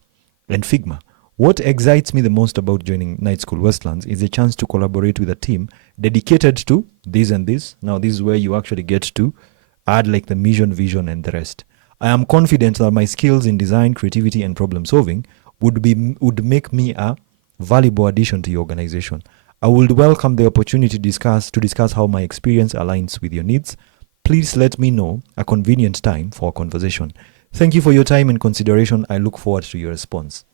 What excites me the most about joining Night School Westlands is a chance to collaborate with a team dedicated to this and this. Now, this is where you actually get to add like the mission, vision, and the rest. I am confident that my skills in design, creativity, and problem solving would make me a valuable addition to your organization. I would welcome the opportunity to discuss how my experience aligns with your needs. Please let me know a convenient time for a conversation. Thank you for your time and consideration. I look forward to your response.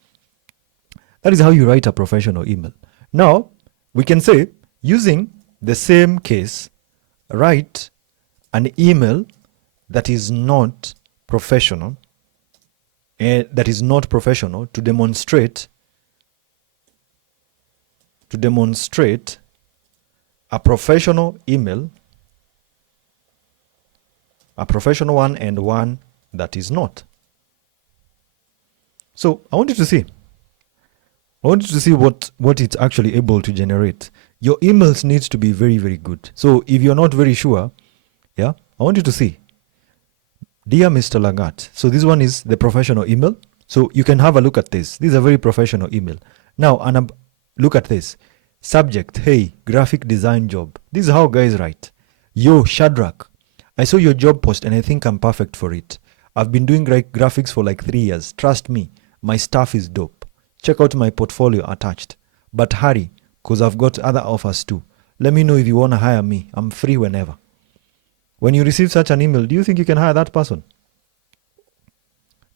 That is how you write a professional email. Now, we can say, using the same case, write an email that is not professional, to demonstrate a professional email, a professional one and one that is not. So I want you to see what it's actually able to generate. Your emails need to be very, very good. So if you're not very sure, I want you to see. Dear Mr. Langat. So this one is the professional email. So you can have a look at this. This is a very professional email. Now, look at this. Subject, hey, graphic design job. This is how guys write. Yo, Shadrach, I saw your job post and I think I'm perfect for it. I've been doing graphics for like 3 years. Trust me, my stuff is dope. Check out my portfolio attached. But hurry, because I've got other offers too. Let me know if you want to hire me. I'm free whenever. When you receive such an email, do you think you can hire that person?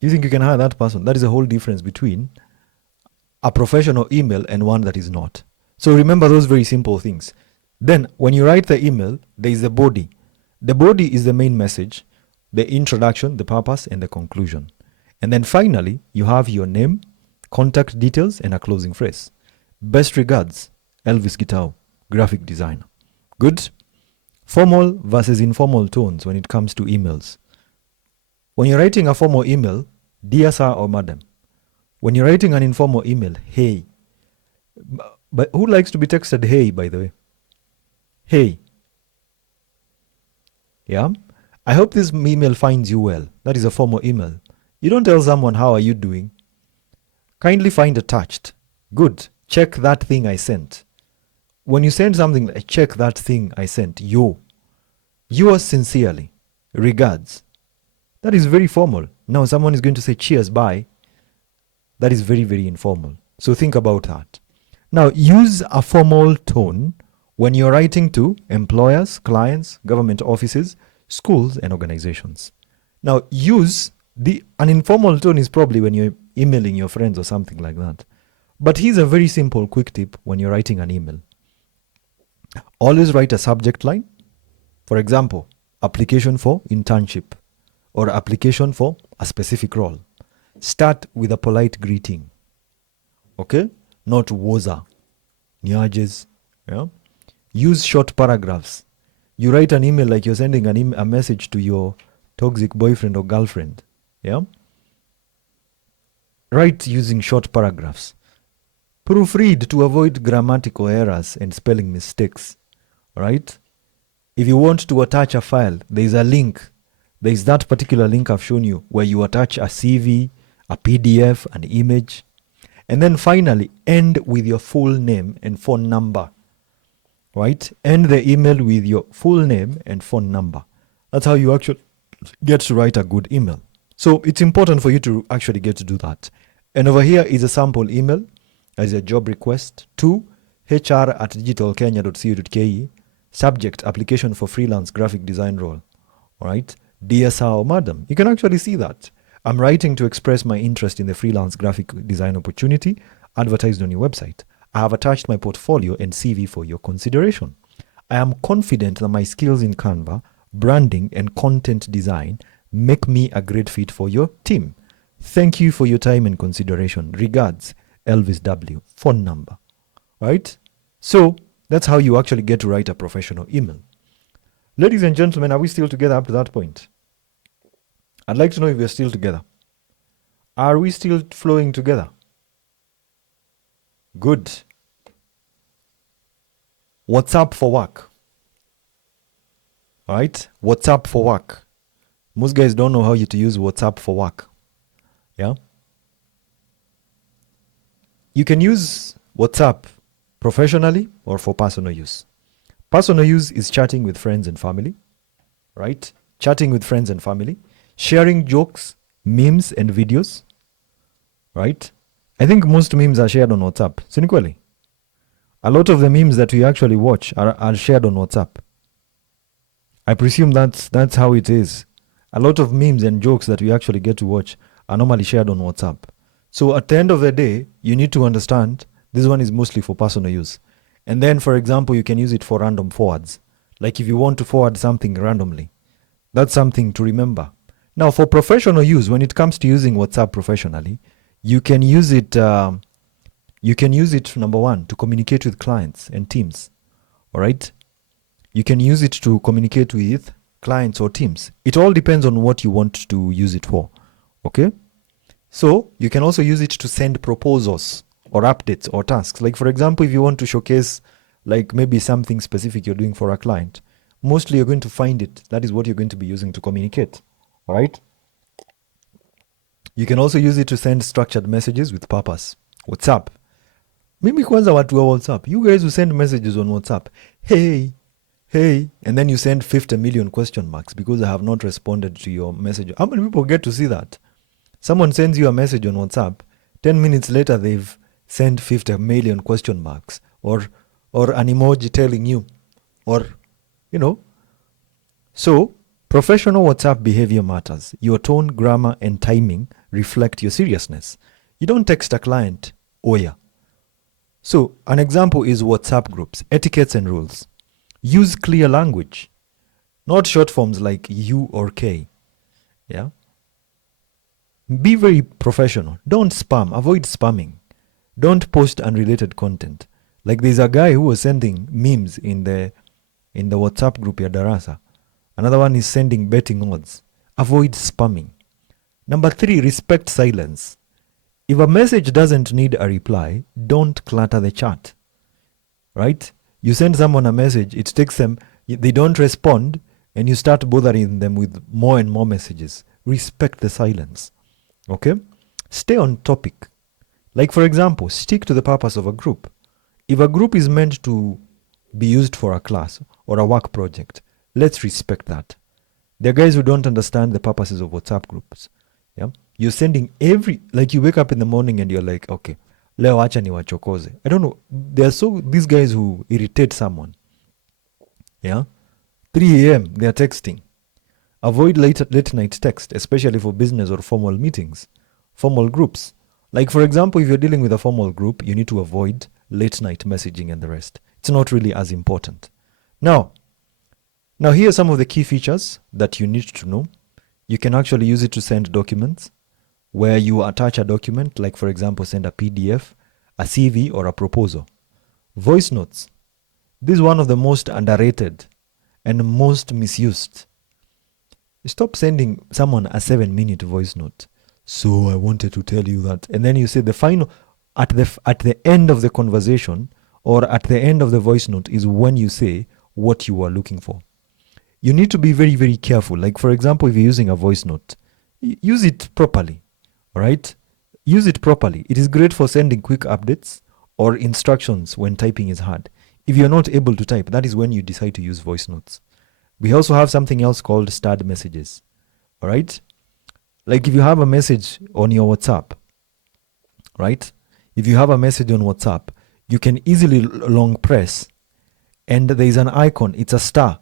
Do you think you can hire that person? That is the whole difference between a professional email and one that is not. So remember those very simple things. Then when you write the email, there is a body. The body is the main message, the introduction, the purpose, and the conclusion. And then finally, you have your name, contact details, and a closing phrase. Best regards, Elvis Gitao, graphic designer. Good? Formal versus informal tones when it comes to emails. When you're writing a formal email, dear sir or madam. When you're writing an informal email, hey. But who likes to be texted hey, by the way? Hey. Yeah? I hope this email finds you well. That is a formal email. You don't tell someone, how are you doing? Kindly find attached. Good. Check that thing I sent. When you send something, check that thing I sent. Yours sincerely. Regards. That is very formal. Now someone is going to say cheers, bye. That is very, very informal. So think about that. Now use a formal tone when you're writing to employers, clients, government offices, schools, and organizations. Now an informal tone is probably when you're emailing your friends or something like that. But here's a very simple quick tip when you're writing an email. Always write a subject line. For example, application for internship or application for a specific role. Start with a polite greeting. Okay? Not woza, niajes. Yeah? Use short paragraphs. You write an email like you're sending a message to your toxic boyfriend or girlfriend. Yeah? Write using short paragraphs. Proofread to avoid grammatical errors and spelling mistakes. Right? If you want to attach a file, there is a link. There is that particular link I've shown you where you attach a CV, a PDF, an image. And then finally, end with your full name and phone number. Right? End the email with your full name and phone number. That's how you actually get to write a good email. So it's important for you to actually get to do that. And over here is a sample email as a job request to hr@digitalkenya.co.ke. Subject, application for freelance graphic design role. All right. Dear sir or madam. You can actually see that. I'm writing to express my interest in the freelance graphic design opportunity advertised on your website. I have attached my portfolio and CV for your consideration. I am confident that my skills in Canva, branding, and content design make me a great fit for your team. Thank you for your time and consideration. Regards, Elvis W. Phone number. Right? So, that's how you actually get to write a professional email. Ladies and gentlemen, are we still together up to that point? I'd like to know if we're still together. Are we still flowing together? Good. WhatsApp for work. All right? WhatsApp for work. Most guys don't know how to use WhatsApp for work. Yeah? You can use WhatsApp professionally or for personal use. Personal use is chatting with friends and family, right? Chatting with friends and family, sharing jokes, memes, and videos, right? I think most memes are shared on WhatsApp. Sinikweli. A lot of the memes that we actually watch are shared on WhatsApp. I presume that's how it is. A lot of memes and jokes that we actually get to watch are normally shared on WhatsApp. So at the end of the day, you need to understand this one is mostly for personal use. And then, for example, you can use it for random forwards. Like if you want to forward something randomly, that's something to remember. Now, for professional use, when it comes to using WhatsApp professionally, you can use it. Number one, to communicate with clients and teams. All right. You can use it to communicate with clients or teams. It all depends on what you want to use it for. Okay. So you can also use it to send proposals or updates or tasks. Like, for example, if you want to showcase like maybe something specific you're doing for a client, mostly you're going to find it. That is what you're going to be using to communicate. All right. You can also use it to send structured messages with purpose. WhatsApp. Mimi kwanza watu wa WhatsApp. You guys who send messages on WhatsApp. Hey. And then you send 50 million question marks because I have not responded to your message. How many people get to see that? Someone sends you a message on WhatsApp. 10 minutes later, they've sent 50 million question marks or an emoji telling you or, So, professional WhatsApp behavior matters. Your tone, grammar, and timing reflect your seriousness. You don't text a client, Oya. So, an example is WhatsApp groups, etiquettes and rules. Use clear language, not short forms like U or K. Yeah. Be very professional. Don't spam. Avoid spamming. Don't post unrelated content. Like there's a guy who was sending memes in the WhatsApp group ya Darasa. Another one is sending betting odds. Avoid spamming. Number 3, respect silence. If a message doesn't need a reply, don't clutter the chat. Right? You send someone a message, it takes them, they don't respond, and you start bothering them with more and more messages. Respect the silence. Okay? Stay on topic. Like, for example, stick to the purpose of a group. If a group is meant to be used for a class or a work project, let's respect that. There are guys who don't understand the purposes of WhatsApp groups. Yeah? You're sending like you wake up in the morning and you're like, okay, leo acha niwachokoze. I don't know. These guys who irritate someone. Yeah? 3 a.m. they are texting. Avoid late night text, especially for business or formal meetings, formal groups. Like, for example, if you're dealing with a formal group, you need to avoid late night messaging and the rest. It's not really as important. Now here are some of the key features that you need to know. You can actually use it to send documents where you attach a document, like, for example, send a PDF, a CV, or a proposal. Voice notes. This is one of the most underrated and most misused. Stop sending someone a 7-minute voice note. So I wanted to tell you that. And then you say the final, at the end of the conversation or at the end of the voice note is when you say what you are looking for. You need to be very, very careful. Like, for example, if you're using a voice note, use it properly. All right? Use it properly. It is great for sending quick updates or instructions when typing is hard. If you're not able to type, that is when you decide to use voice notes. We also have something else called starred messages. All right? Like if you have a message on your WhatsApp, right? If you have a message on WhatsApp, you can easily long press and there is an icon, it's a star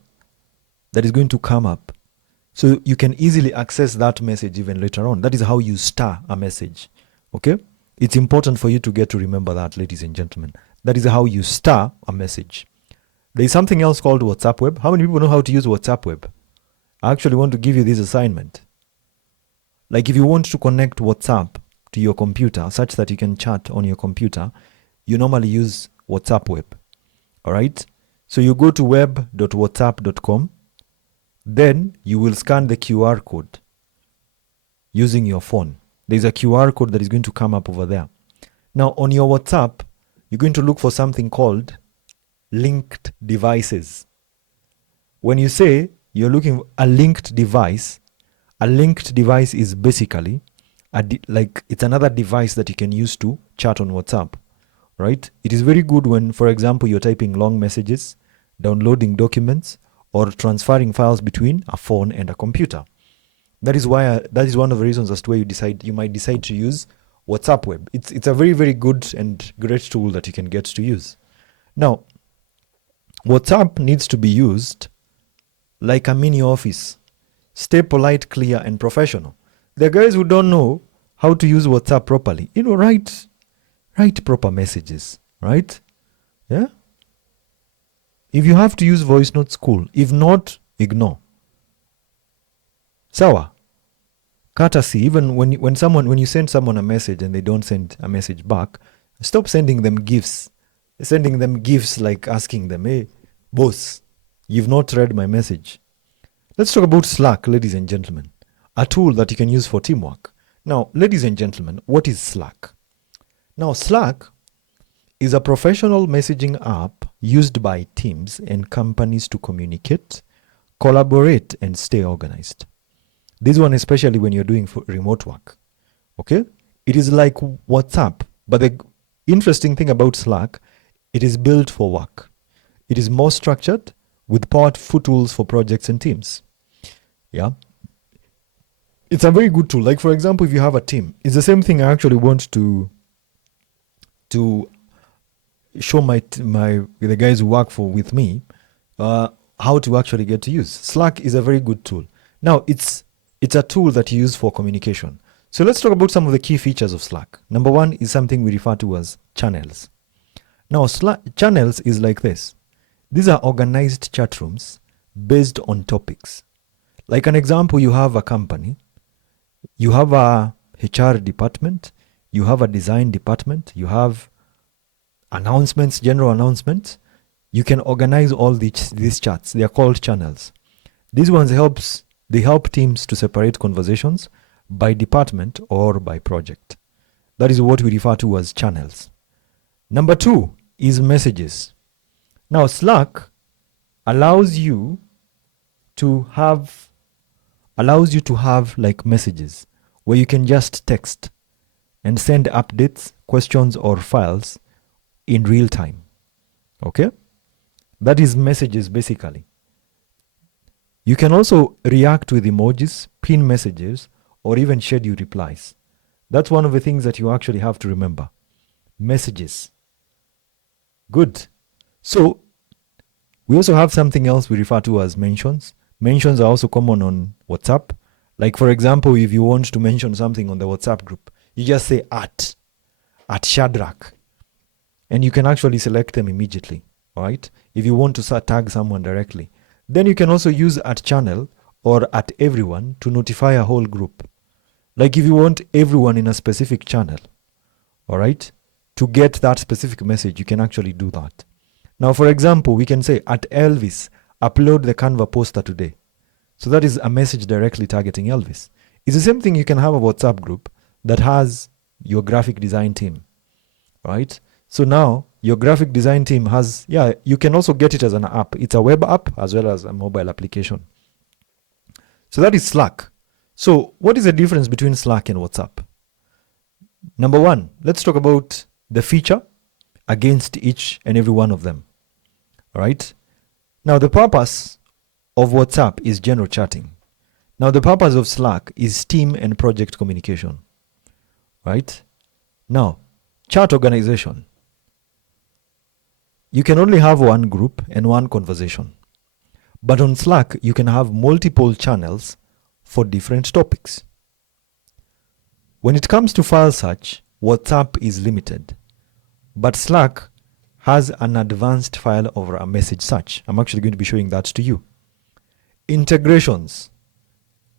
that is going to come up. So you can easily access that message even later on. That is how you star a message. Okay? It's important for you to get to remember that, ladies and gentlemen. That is how you star a message. There is something else called WhatsApp Web. How many people know how to use WhatsApp Web? I actually want to give you this assignment. Like if you want to connect WhatsApp to your computer such that you can chat on your computer, you normally use WhatsApp Web. All right? So you go to web.whatsapp.com. Then you will scan the QR code using your phone. There's a QR code that is going to come up over there. Now on your WhatsApp, you're going to look for something called linked devices. When you say you're looking for a linked device is basically it's another device that you can use to chat on WhatsApp, right? It is very good when, for example, you're typing long messages, downloading documents, or transferring files between a phone and a computer. That is one of the reasons as to why you might decide to use WhatsApp Web. It's a very, very good and great tool that you can get to use. Now, WhatsApp needs to be used like a mini office. Stay polite, clear, and professional. There are guys who don't know how to use WhatsApp properly. Write proper messages, right? Yeah? If you have to use voice notes, cool. If not, ignore. Sawa. Courtesy, even when you send someone a message and they don't send a message back, stop sending them gifts. Sending them gifts like asking them, hey, boss, you've not read my message. Let's talk about Slack, ladies and gentlemen, a tool that you can use for teamwork. Now, ladies and gentlemen, what is Slack? Now, Slack is a professional messaging app used by teams and companies to communicate, collaborate, and stay organized. This one especially when you're doing remote work. Okay? It is like WhatsApp, but the interesting thing about Slack, it is built for work. It is more structured with powerful tools for projects and teams. Yeah. It's a very good tool. Like, for example, if you have a team, it's the same thing I actually want to show the guys who work with me how to actually get to use. Slack is a very good tool. Now, it's a tool that you use for communication. So let's talk about some of the key features of Slack. Number one is something we refer to as channels. Now, channels is like this. These are organized chat rooms based on topics. Like an example, you have a company, you have a HR department, you have a design department, you have announcements, general announcements. You can organize all these chats. They are called channels. These ones they help teams to separate conversations by department or by project. That is what we refer to as channels. Number 2 is messages. Now, Slack allows you to have like messages where you can just text and send updates, questions, or files in real time. Okay? That is messages basically. You can also react with emojis, pin messages, or even schedule replies. That's one of the things that you actually have to remember. Messages. Good. So, we also have something else we refer to as mentions. Mentions are also common on WhatsApp. Like, for example, if you want to mention something on the WhatsApp group, you just say at Shadrach, and you can actually select them immediately, all right? If you want to tag someone directly. Then you can also use at channel or at everyone to notify a whole group. Like if you want everyone in a specific channel, all right, to get that specific message, you can actually do that. Now, for example, we can say at Elvis, upload the Canva poster today. So that is a message directly targeting Elvis. It's the same thing. You can have a WhatsApp group that has your graphic design team, right? So now your graphic design team has, you can also get it as an app. It's a web app as well as a mobile application. So that is Slack. So what is the difference between Slack and WhatsApp? Number 1, let's talk about the feature against each and every one of them. All right. Now the purpose of WhatsApp is general chatting. Now the purpose of Slack is team and project communication. Right? Now, chat organization. You can only have one group and one conversation. But on Slack, you can have multiple channels for different topics. When it comes to file search, WhatsApp is limited. But Slack has an advanced file over a message search. I'm actually going to be showing that to you. Integrations.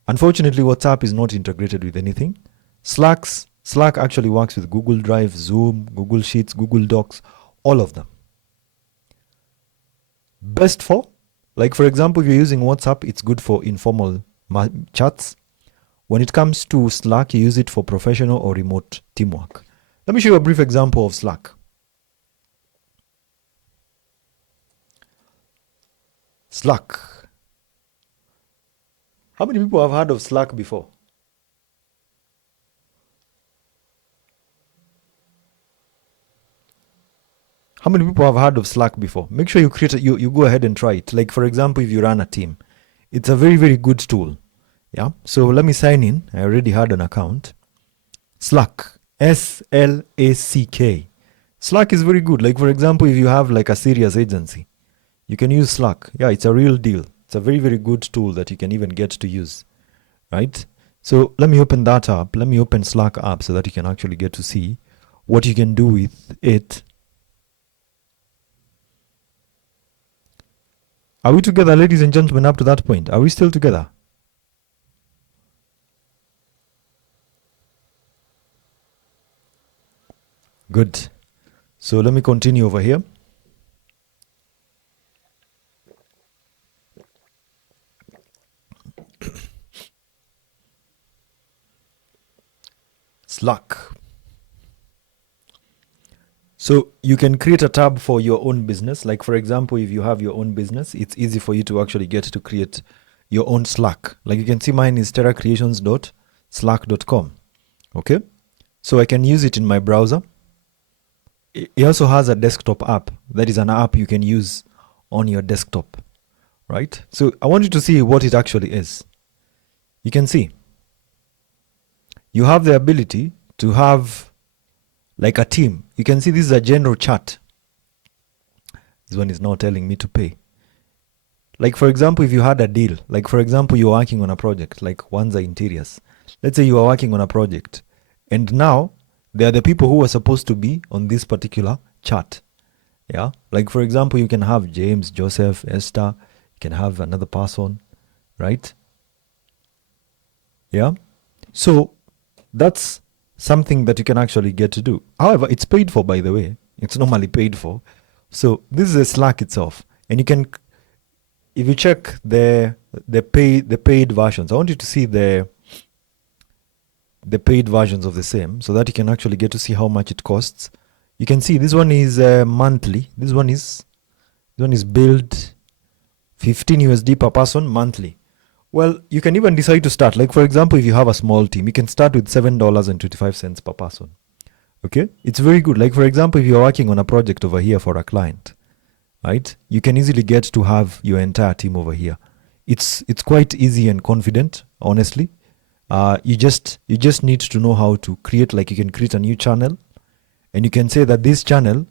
Unfortunately, WhatsApp is not integrated with anything. Slack actually works with Google Drive, Zoom, Google Sheets, Google Docs, all of them. Best for, like for example, if you're using WhatsApp, it's good for informal chats. When it comes to Slack, you use it for professional or remote teamwork. Let me show you a brief example of Slack. Slack. How many people have heard of Slack before? How many people have heard of Slack before? Make sure you go ahead and try it. Like for example, if you run a team, it's a very, very good tool. Yeah. So let me sign in. I already had an account. Slack. Slack. Slack is very good. Like for example, if you have like a serious agency, you can use Slack. Yeah, it's a real deal. It's a very, very good tool that you can even get to use. Right? So let me open that up. Let me open Slack app so that you can actually get to see what you can do with it. Are we together, ladies and gentlemen, up to that point? Are we still together? Good. So let me continue over here. Slack. So you can create a tab for your own business. Like for example, if you have your own business, it's easy for you to actually get to create your own Slack. Like you can see mine is terracreations.slack.com. Okay. So I can use it in my browser. It also has a desktop app. That is an app you can use on your desktop. Right. So I want you to see what it actually is. You can see you have the ability to have like a team. You can see this is a general chat. This one is now telling me to pay. Like for example, if you had a deal, like for example, you're working on a project, like Wanza Interiors. Let's say you are working on a project and now they are the people who are supposed to be on this particular chat. Yeah. Like for example, you can have James, Joseph, Esther. You can have another person, right? Yeah. So that's something that you can actually get to do. However, it's paid for, by the way. It's normally paid for. So this is a Slack itself, and you can, if you check the paid versions. I want you to see the paid versions of the same, so that you can actually get to see how much it costs. You can see this one is monthly. This one is billed 15 USD per person monthly. Well, you can even decide to start. Like for example, if you have a small team, you can start with $7.25 per person. Okay, it's very good. Like for example, if you're working on a project over here for a client, right, you can easily get to have your entire team over here. It's quite easy and confident, honestly. You just need to know how to create. Like you can create a new channel, and you can say that this channel,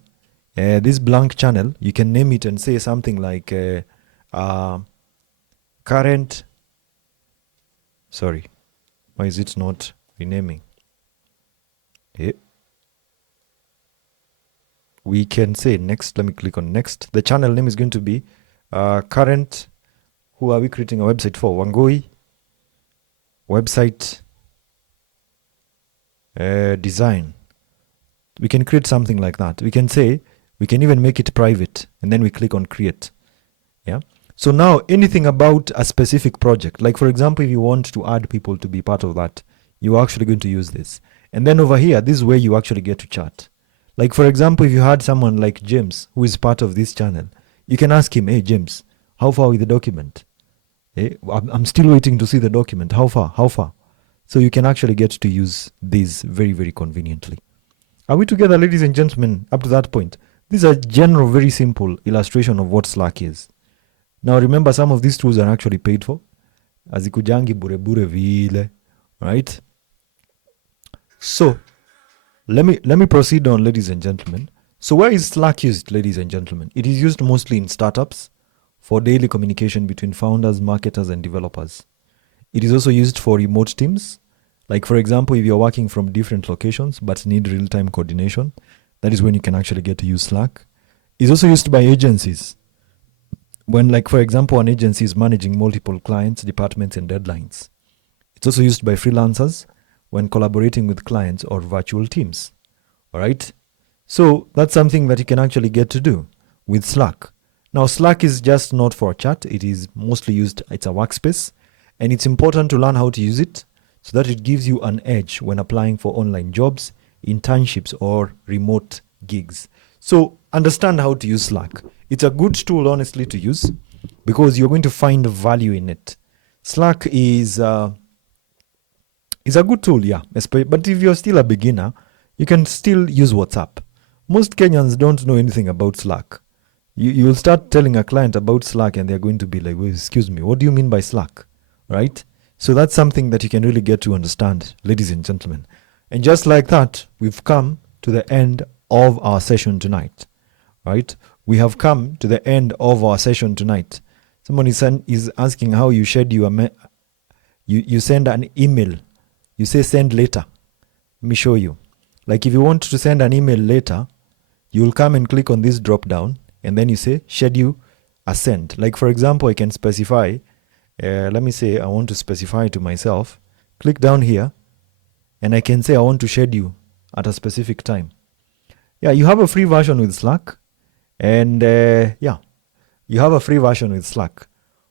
this blank channel, you can name it and say something like current. Sorry, why is it not renaming? Okay. We can say next. Let me click on next. The channel name is going to be current. Who are we creating a website for? Wangoi website design. We can create something like that. We can say, we can even make it private, and then we click on create. Yeah. So now anything about a specific project, like for example, if you want to add people to be part of that, you're actually going to use this. And then over here, this is where you actually get to chat. Like for example, if you had someone like James, who is part of this channel, you can ask him, hey James, how far with the document? Hey, I'm still waiting to see the document. How far? How far? So you can actually get to use these very, very conveniently. Are we together, ladies and gentlemen, up to that point? These are general, very simple illustration of what Slack is. Now remember, some of these tools are actually paid for. Azikujangi bure bure vile, right? So let me proceed on, ladies and gentlemen. So where is Slack used, ladies and gentlemen? It is used mostly in startups for daily communication between founders, marketers, and developers. It is also used for remote teams. Like for example, if you're working from different locations but need real-time coordination, that is when you can actually get to use Slack. It's also used by agencies. When, like for example, an agency is managing multiple clients, departments, and deadlines. It's also used by freelancers when collaborating with clients or virtual teams. All right. So that's something that you can actually get to do with Slack. Now, Slack is just not for a chat. It is mostly used, it's a workspace, and it's important to learn how to use it so that it gives you an edge when applying for online jobs, internships, or remote gigs. So understand how to use Slack. It's a good tool, honestly, to use because you're going to find value in it. Slack is a good tool, yeah. But if you're still a beginner, you can still use WhatsApp. Most Kenyans don't know anything about Slack. You'll start telling a client about Slack and they're going to be like, well, excuse me, what do you mean by Slack? Right? So that's something that you can really get to understand, ladies and gentlemen. And just like that, we've come to the end of our session tonight. Right? We have come to the end of our session tonight. Someone is asking how you schedule you send an email. You say send later. Let me show you. Like if you want to send an email later, you'll come and click on this drop down and then you say schedule a send. Like for example, I can specify, let me say I want to specify to myself, click down here and I can say I want to schedule at a specific time. Yeah, you have a free version with Slack and yeah, you have a free version with Slack.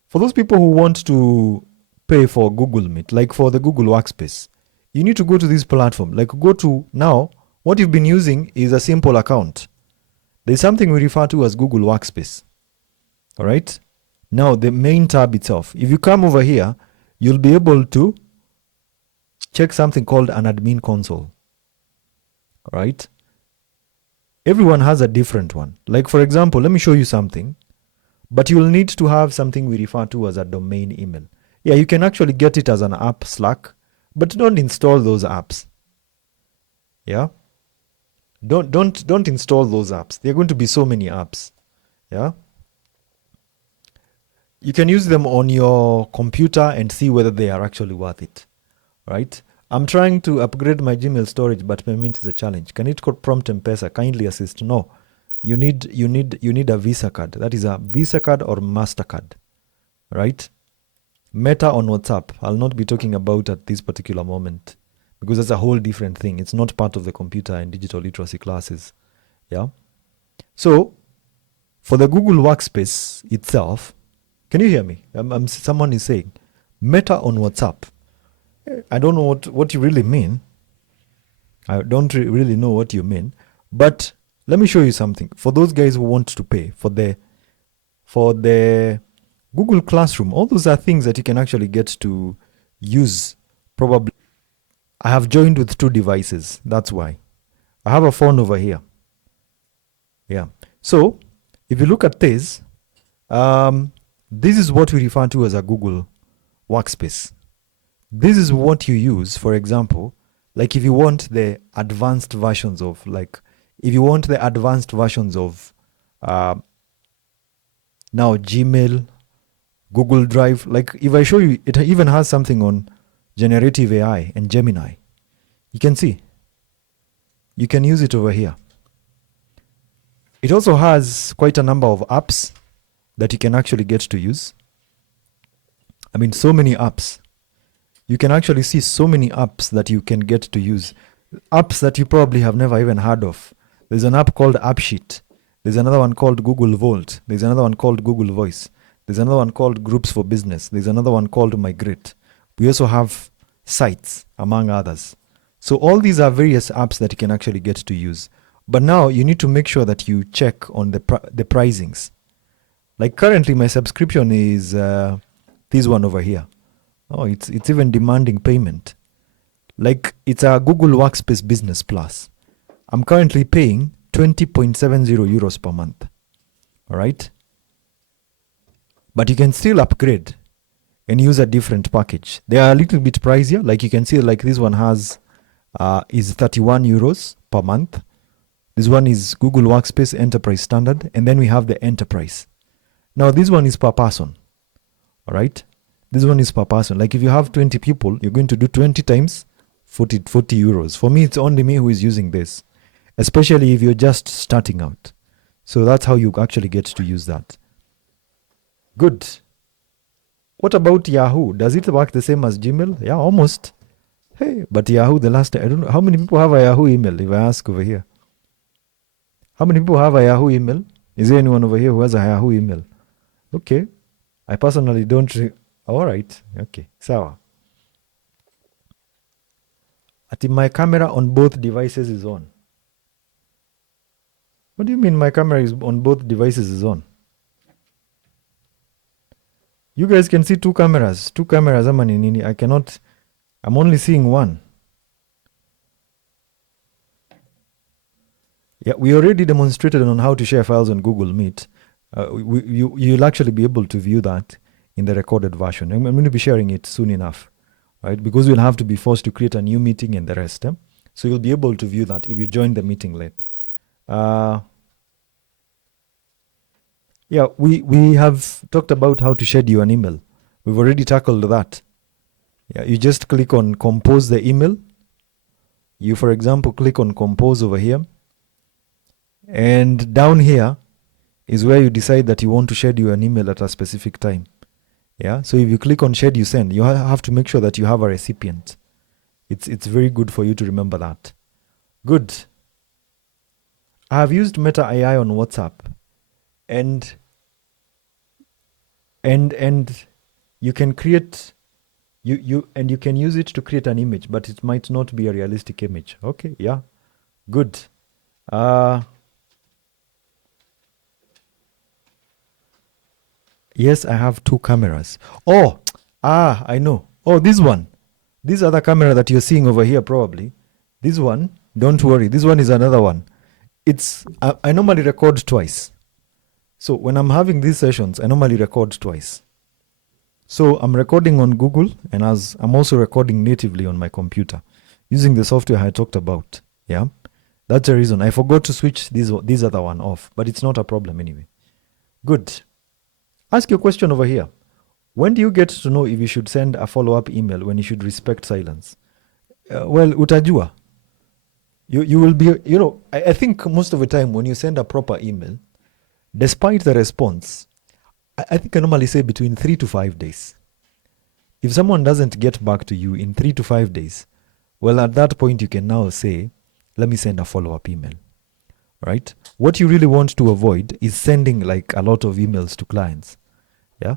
For those people who want to pay for Google Meet, like for the Google Workspace, you need to go to this platform. Like go to now, what you've been using is a simple account. There's something we refer to as Google Workspace. All right. Now the main tab itself, if you come over here, you'll be able to check something called an admin console. All right. Everyone has a different one. Like for example, let me show you something, but you'll need to have something we refer to as a domain email. Yeah, you can actually get it as an app, Slack, but don't install those apps. Yeah. Don't install those apps. There are going to be so many apps. Yeah. You can use them on your computer and see whether they are actually worth it. Right? I'm trying to upgrade my Gmail storage, but payment is a challenge. Can it prompt M-Pesa? Kindly assist. No. you need a Visa card. That is a Visa card or MasterCard, right? Meta on WhatsApp, I'll not be talking about at this particular moment because that's a whole different thing. It's not part of the computer and digital literacy classes. Yeah. So for the Google Workspace itself, can you hear me? Someone is saying Meta on WhatsApp. I don't know what you really mean. I don't really know what you mean. But let me show you something. For those guys who want to pay for the Google Classroom, all those are things that you can actually get to use. Probably, I have joined with 2 devices. That's why. I have a phone over here. Yeah. So, if you look at this, this is what we refer to as a Google Workspace. This is what you use, for example, like if you want the advanced versions of, now Gmail, Google Drive, like if I show you, it even has something on generative AI and Gemini. You can see. You can use it over here. It also has quite a number of apps that you can actually get to use. I mean, so many apps. You can actually see so many apps that you can get to use. Apps that you probably have never even heard of. There's an app called AppSheet. There's another one called Google Vault. There's another one called Google Voice. There's another one called Groups for Business. There's another one called Migrate. We also have Sites, among others. So all these are various apps that you can actually get to use. But now you need to make sure that you check on the pricings. Like currently my subscription is this one over here. Oh, it's even demanding payment. Like it's a Google Workspace Business Plus. I'm currently paying 20.70 euros per month. All right. But you can still upgrade and use a different package. They are a little bit pricier. Like you can see, like this one is 31 euros per month. This one is Google Workspace Enterprise Standard. And then we have the Enterprise. Now this one is per person. All right. This one is per person. Like if you have 20 people, you're going to do 20 times 40 euros. For me, it's only me who is using this, especially if you're just starting out. So that's how you actually get to use that. Good. What about Yahoo? Does it work the same as Gmail? Yeah, almost. Hey, but Yahoo, the last, I don't know, how many people have a Yahoo email, if I ask over here? How many people have a Yahoo email? Is there anyone over here who has a Yahoo email? Okay. I personally don't. All right. Okay. Sawa. Ati my camera on both devices is on. What do you mean my camera is on both devices is on? You guys can see 2 cameras. 2 cameras. I cannot. I'm only seeing one. Yeah, we already demonstrated on how to share files on Google Meet. You'll actually be able to view that in the recorded version. I'm going to be sharing it soon enough, right? Because we'll have to be forced to create a new meeting and the rest. So you'll be able to view that if you join the meeting late. Yeah, we have talked about how to schedule an email. We've already tackled that. Yeah, you just click on compose the email. You, for example, click on compose over here. And down here is where you decide that you want to schedule an email at a specific time. Yeah, so if you click on schedule send, you have to make sure that you have a recipient. It's very good for you to remember that. Good. I have used Meta AI on WhatsApp, and you can create you can use it to create an image, but it might not be a realistic image. Okay, yeah, good. Yes, I have 2 cameras. Oh, I know. Oh, this one. This other camera that you're seeing over here, probably. This one, don't worry. This one is another one. I normally record twice. So when I'm having these sessions, I normally record twice. So I'm recording on Google, and as I'm also recording natively on my computer using the software I talked about. Yeah, that's the reason. I forgot to switch this other one off, but it's not a problem anyway. Good. Ask your question over here. When do you get to know if you should send a follow-up email when you should respect silence? Well, utajua. You will be, I think most of the time when you send a proper email, despite the response, I think I normally say between 3 to 5 days. If someone doesn't get back to you in 3 to 5 days, well, at that point, you can now say, let me send a follow-up email, right? What you really want to avoid is sending like a lot of emails to clients. Yeah,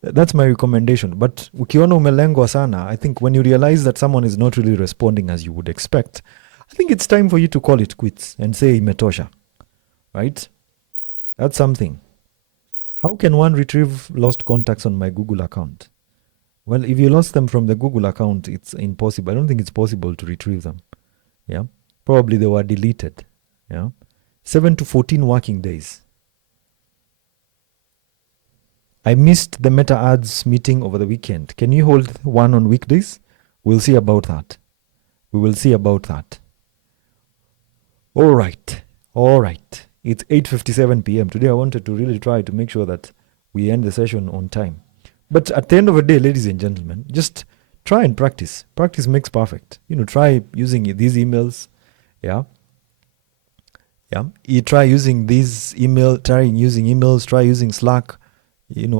that's my recommendation. But ukiona umelengwa sana, I think when you realize that someone is not really responding as you would expect, I think it's time for you to call it quits and say imetosha, right? That's something. How can one retrieve lost contacts on my Google account? Well, if you lost them from the Google account, it's impossible. I don't think it's possible to retrieve them. Yeah, probably they were deleted. Yeah, 7 to 14 working days. I missed the Meta Ads meeting over the weekend. Can you hold one on weekdays? We'll see about that. We will see about that. All right. It's 8:57 p.m. Today I wanted to really try to make sure that we end the session on time. But at the end of the day, ladies and gentlemen, just try and practice. Practice makes perfect. Try using these emails. Yeah. You try using emails, try using Slack.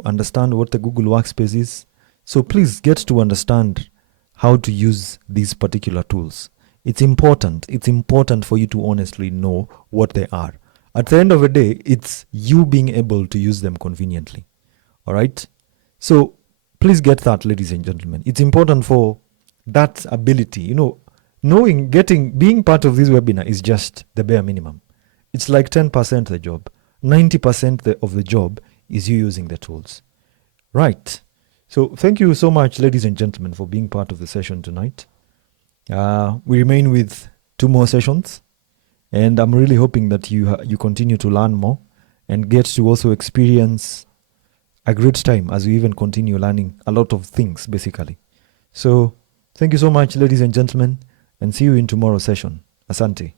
Understand what the Google Workspace is. So please get to understand how to use these particular tools. It's important. It's important for you to honestly know what they are. At the end of the day, it's you being able to use them conveniently. All right? So please get that, ladies and gentlemen. It's important for that ability. Being part of this webinar is just the bare minimum. It's like 10% the job. 90% of the job is you using the tools. Right. So thank you so much, ladies and gentlemen, for being part of the session tonight. We remain with 2 more sessions, and I'm really hoping that you continue to learn more and get to also experience a great time as we even continue learning a lot of things, basically. So thank you so much, ladies and gentlemen, and see you in tomorrow's session. Asante.